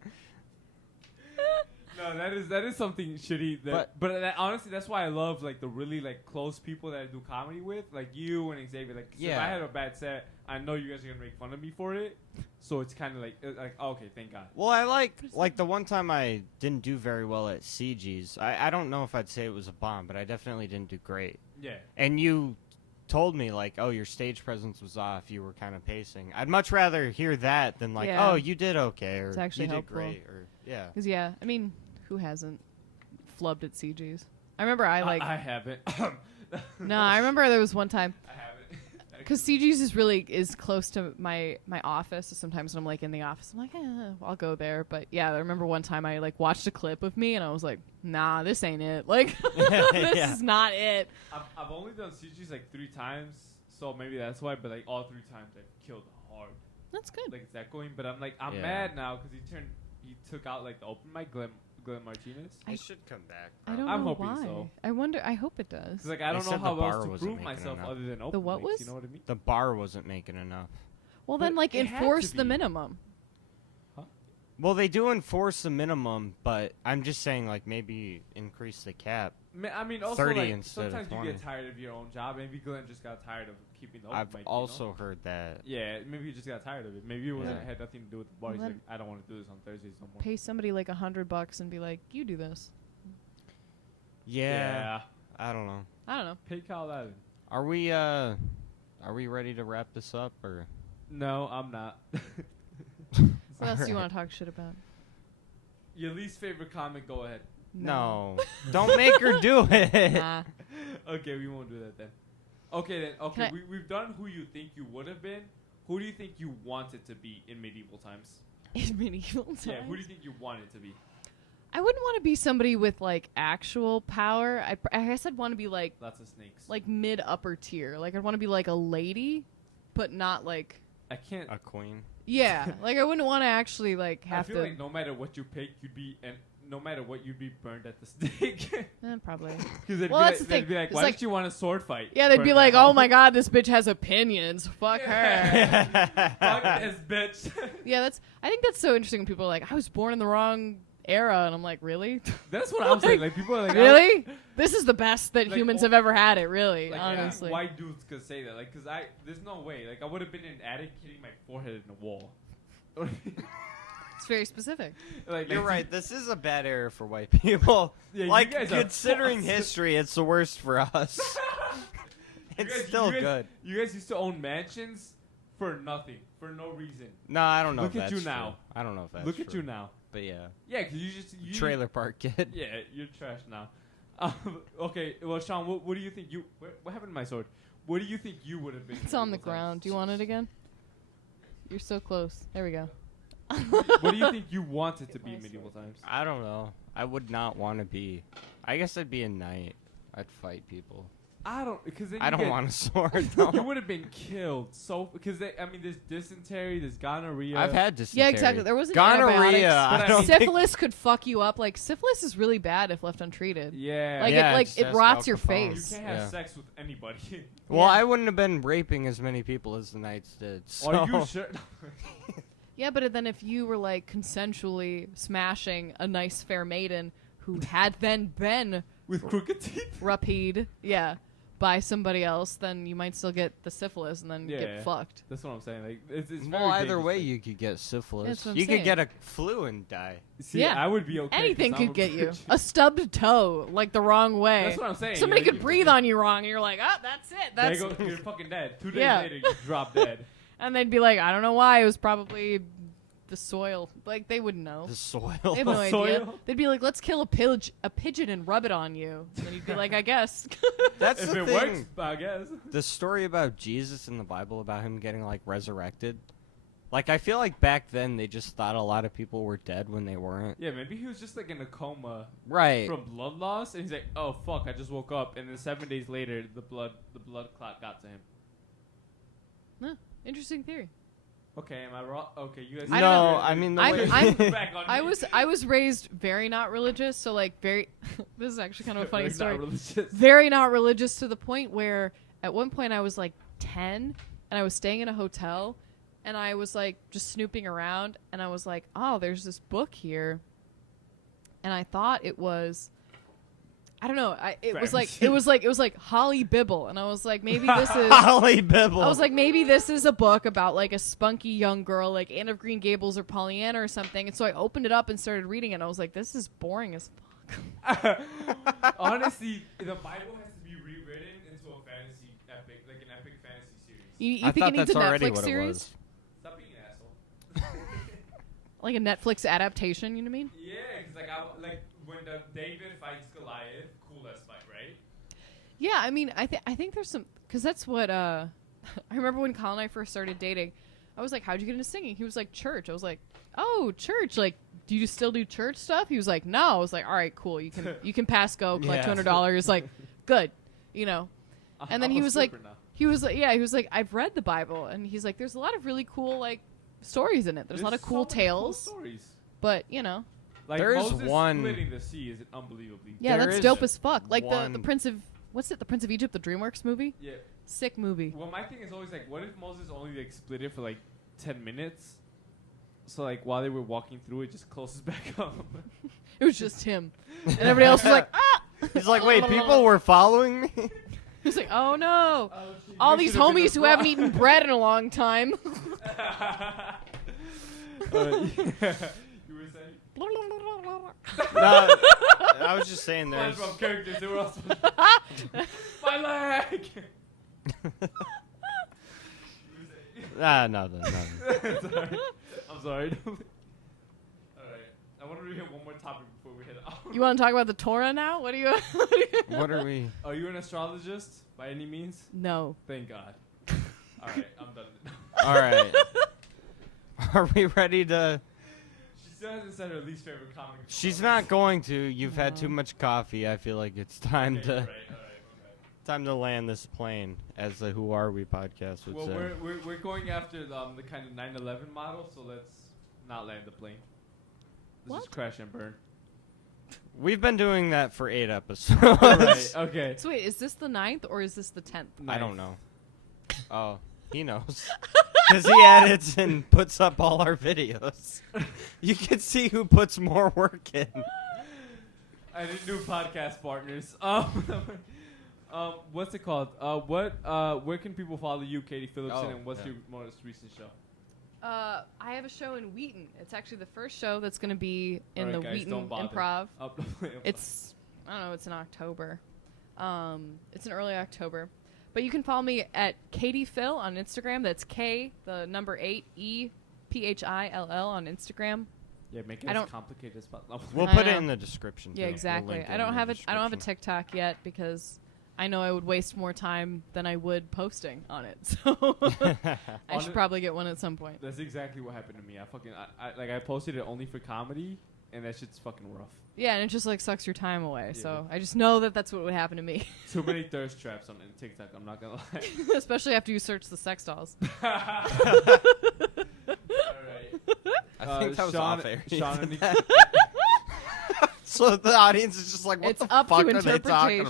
No, that is something shitty. But honestly, that's why I love like the really like close people that I do comedy with, like you and Xavier. Like, if I had a bad set, I know you guys are gonna make fun of me for it. So it's kind of like okay, thank God. Well, I like the one time I didn't do very well at CG's. I don't know if I'd say it was a bomb, but I definitely didn't do great. Yeah. And you told me like, oh, your stage presence was off. You were kind of pacing. I'd much rather hear that than like, oh, you did okay, or you did great, or Because I mean, who hasn't flubbed at CG's? I remember I haven't. No, I remember there was one time. I haven't. Because CG's is close to my office. So sometimes when I'm like in the office, I'm like, I'll go there. But yeah, I remember one time I like watched a clip of me and I was like, nah, this ain't it. Like, this is not it. I've only done CGs like 3 times, so maybe that's why. But like all 3 times I killed hard. That's good. Like it's echoing, but I'm mad now because he took out like the open mic Glenn Martinez. I should come back. I don't I'm know hoping why. so. I wonder. I hope it does. 'Cause like I don't know said how the bar else to wasn't prove making myself enough. other than open what mics, was? You know what I mean? The bar wasn't making enough. Well, then But like it had to enforce the be. minimum. Well, they do enforce the minimum, but I'm just saying, like, maybe increase the cap. I mean, also 30 like instead of sometimes you 20. get tired of your own job. Maybe Glenn just got tired of keeping the open I've mic. also you know? heard that. Yeah, maybe he just got tired of it. Maybe it wasn't Yeah. had nothing to do with the bar. He's Well, like, I don't want to do this on Thursdays no more. Pay somebody like $100 and be like, you do this. Yeah. I don't know. I don't know. Pay Kyle Allen. Are we ready to wrap this up, or? No, I'm not. What else do you want to talk shit about? Your least favorite comic? Go ahead. No. Don't make her do it. Nah. Okay, we won't do that then. Okay then. Okay, Can I- we've done who you think you would have been. Who do you think you wanted to be in medieval times? In medieval times. Yeah, who do you think you wanted to be? I wouldn't want to be somebody with like actual power. I guess I'd want to be like Lots of snakes. mid upper tier. Like I'd want to be like a lady, but not like I can't. A queen. yeah. Like I wouldn't want to actually like I have feel to. like no matter what you pick, you'd be no matter what, you'd be burned at the stake. Probably. Because Well, that's the they'd thing. be like, It's why like- did you want a sword fight? Yeah, they'd be Burn like, that "Oh out." my god, this bitch has opinions. Fuck her." Fuck this bitch. Yeah, I think that's so interesting when people are like, "I was born in the wrong era," and I'm like, "Really? That's what I'm saying. Like people are like, Really? This is the best that Like, humans oh- have ever had. It really, Like, honestly." white dudes could say that. Like, cause there's no way. Like, I would have been in an attic hitting my forehead in a wall. It's very specific. Like, You're right. This is a bad era for white people. Yeah, you like, guys are considering fucked. history, it's the worst for us. It's still good. You guys used to own mansions for nothing, for no reason. No, I don't know Look if at that's you true. now. I don't know if that's Look at true. you now. But yeah. Yeah, cause you Trailer park kid. Yeah, you're trash now. Okay, well, Sean, what do you think you? What happened to my sword? What do you think you would have been? It's on the medieval ground. times? Do you want it again? You're so close. There we go. What do you think you wanted to be in medieval times? I don't know. I would not want to be. I guess I'd be a knight. I'd fight people. I don't, because I don't want a sword. No. You would have been killed. So because there's dysentery, there's gonorrhea. I've had dysentery. Yeah, exactly. There wasn't gonorrhea. But I I don't mean- think- Syphilis could fuck you up. Like syphilis is really bad if left untreated. Yeah. Like Yeah, it just it ask rots Al your Capone. You face. can't have Yeah. sex with anybody. Well, Yeah. I wouldn't have been raping as many people as the knights did. So. Are you sure? Yeah, but then if you were like consensually smashing a nice fair maiden who had then been With crooked teeth? rapied, yeah, by somebody else, then you might still get the syphilis and then Yeah. get fucked. That's what I'm saying. Like it's very Well, either dangerous, way, like- you could get syphilis. That's what I'm You saying. could get a flu and die. See, Yeah. I would be okay. Anything 'cause I'm could a get you. virgin. A stubbed toe, like the wrong way. That's what I'm saying. Somebody Like, could breathe on you wrong, and you're like, "Ah, that's it. There That's." you go. You're fucking dead. 2 days Yeah. later, you drop dead. And they'd be like, "I don't know why. It was probably the soil." Like they wouldn't know. The soil. They have no The idea. soil? They'd be like, "Let's kill a pigeon and rub it on you." And then you'd be like, "I guess." That's If the it thing. works, I guess. The story about Jesus in the Bible, about him getting like resurrected. Like, I feel like back then they just thought a lot of people were dead when they weren't. Yeah, maybe he was just like in a coma Right. from blood loss, and he's like, "Oh fuck, I just woke up," and then 7 days later, the blood clot got to him. Huh, interesting theory. Okay, am I wrong? Okay, you guys. I No, don't know. I mean the I'm- way I'm- Back on I me. was raised very not religious, so like very. This is actually kind of a funny Like, not story. religious. Very not religious to the point where at one point I was like 10 and I was staying in a hotel and I was like just snooping around and I was like, "Oh, there's this book here," and I thought it was. I don't know. It was like Holly Bibble, and I was like, maybe this is. Holly Bibble. I was like, maybe this is a book about like a spunky young girl, like Anne of Green Gables or Pollyanna or something. And so I opened it up and started reading it. And I was like, this is boring as fuck. Honestly, the Bible has to be rewritten into a fantasy epic, like an epic fantasy series. You I think thought it needs that's a already Netflix what series? it was. Stop being an asshole. Like a Netflix adaptation, you know what I mean? Yeah, because like when the David fights Goliath, cool as fight, right? Yeah, I mean, I think there's some, because that's what I remember when Colin and I first started dating, I was like, how'd you get into singing? He was like, church. I was like, oh, church. Like, do you still do church stuff? He was like, no. I was like, all right, cool. You can pass go, collect $200. Like, good, you know. And then he was like, I've read the Bible, and he's like, there's a lot of really cool like stories in it. There's a lot of cool tales. Cool stories. But you know, like there's Moses one splitting the sea is unbelievably. Yeah, There that's is dope as fuck. Like one- the Prince of the Prince of Egypt, the DreamWorks movie. Yeah. Sick movie. Well, my thing is always like, what if Moses only like split it for like 10 minutes? So like while they were walking through, it just closes back up. It was just him, and everybody else was like, ah. He's like, wait, people were following me? He's like, oh no, Oh, all these homies who haven't eaten bread in a long time. You were saying? No, I was just saying there's. SpongeBob characters, they were also my leg. Nothing. Sorry. I'm sorry. Alright. I wanted to hit one more topic before we hit it off. You want to talk about the Torah now? What are you? What are we? Are you an astrologist by any means? No. Thank God. Alright, I'm done. All right. Are we ready to? She still hasn't said her least favorite comic. She's not going to. You've had too much coffee. I feel like it's time Okay, to you're right. time to land this plane, as the Who Are We podcast would Well, say. we're going after the kind of 9/11 model, so let's not land the plane. Let's just crash and burn. We've been doing that for 8 episodes. Right. Okay. So wait, is this the 9th or is this the 10th? I don't know. Oh, he knows. Because he edits and puts up all our videos. You can see who puts more work in. I need new podcast partners. What's it called? Where can people follow you, Katie Phillipson, Oh, and what's yeah. your most recent show? I have a show in Wheaton. It's actually the first show that's going to be in Alright, the guys, Wheaton don't bother. Improv. Oh, It's, I don't know, it's in October. It's in early October. But you can follow me at Katie Phil on Instagram. That's K, the number 8, EPHILL on Instagram. yeah, make I it as don't- complicated as possible. We'll I put it know. in the description. Yeah, too. We'll exactly. link it I in don't the have a description. TikTok yet because I know I would waste more time than I would posting on it. So I should probably get one at some point. That's exactly what happened to me. I posted it only for comedy, and that shit's fucking rough. Yeah, and it just like sucks your time away. Yeah. So I just know that that's what would happen to me, Too many thirst traps on TikTok. I'm not gonna lie. especially after you search the sex dolls. All right. I think that was Sean, off air. Sean, any, So the audience is just like, what It's the up fuck to are they talking interpretation.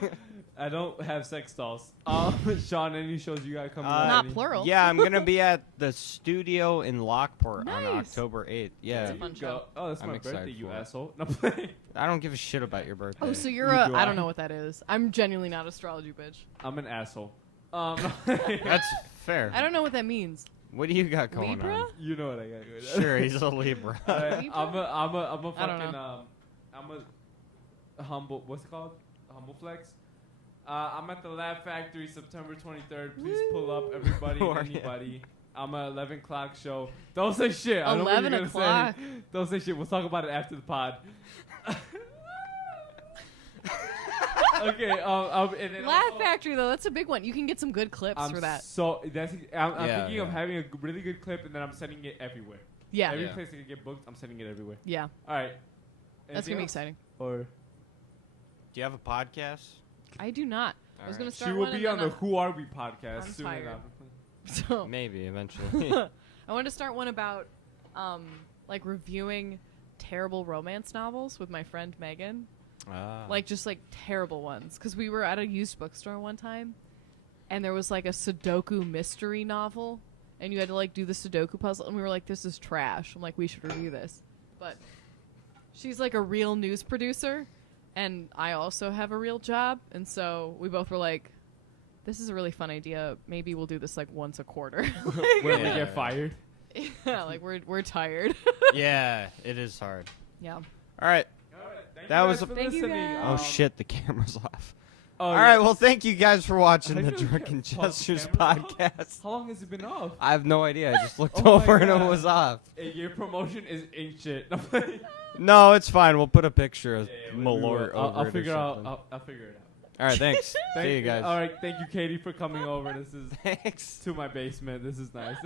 about? I don't have sex dolls. Sean, any shows you got coming? up? Not Any- plural. Yeah, I'm going to be at the studio in Lockport on Nice. October 8th. Yeah. That's a There fun you go. show. Oh, that's I'm my excited birthday, you for it. asshole. No, play. I don't give a shit about your birthday. Oh, so you're You a do I I. don't know what that is. I'm genuinely not astrology, bitch. I'm an asshole. That's fair. I don't know what that means. What do you got going Libra? on? You know what I got going on. Sure, he's a Libra. Alright, Libra? I'm a I don't fucking know. I'm a humble. What's it called? A humble flex. I'm at the Lab Factory September 23rd. Please pull up, everybody Who and are you? anybody. I'm at 11 o'clock show. Don't say shit. I know what 11 you're gonna o'clock. say. Don't say shit. We'll talk about it after the pod. Okay. And then Laugh also, Factory though, that's a big one. You can get some good clips I'm for that. So that's I'm Yeah, thinking of yeah. having a really good clip, and then I'm sending it everywhere. Yeah, Every Yeah. place I can get booked, I'm sending it everywhere. yeah, All right. that's Anything gonna be else? exciting. Or Do you have a podcast? I do not. I was Alright. gonna she start will one be on and the then Who Are We podcast I'm soon tired. enough. so Maybe eventually. I wanted to start one about like reviewing terrible romance novels with my friend Megan. Like just like terrible ones, because we were at a used bookstore one time and there was like a Sudoku mystery novel and you had to like do the Sudoku puzzle and we were like, this is trash. I'm like, we should review this. But she's like a real news producer and I also have a real job, and so we both were like, this is a really fun idea, maybe we'll do this like once a quarter. Where we Yeah. get fired. Yeah, like we're tired. Yeah, it is hard. Yeah. All right. Thank That you was guys a- for Thank you, listening. guys. Oh shit, the camera's off. Oh, All yeah. right, well, thank you guys for watching I the feel like Drunken fuck, Jesters camera's off? podcast. How long has it been off? I have no idea. I just looked Oh my over and it God. was off. Hey, your promotion is ain't shit. No, it's fine. We'll put a picture of Yeah, Malort over I'll it or figure out. something. I'll figure it out. All right, thanks. See you guys. All right, thank you, Katie, for coming over. This is Thanks. to my basement. This is nice.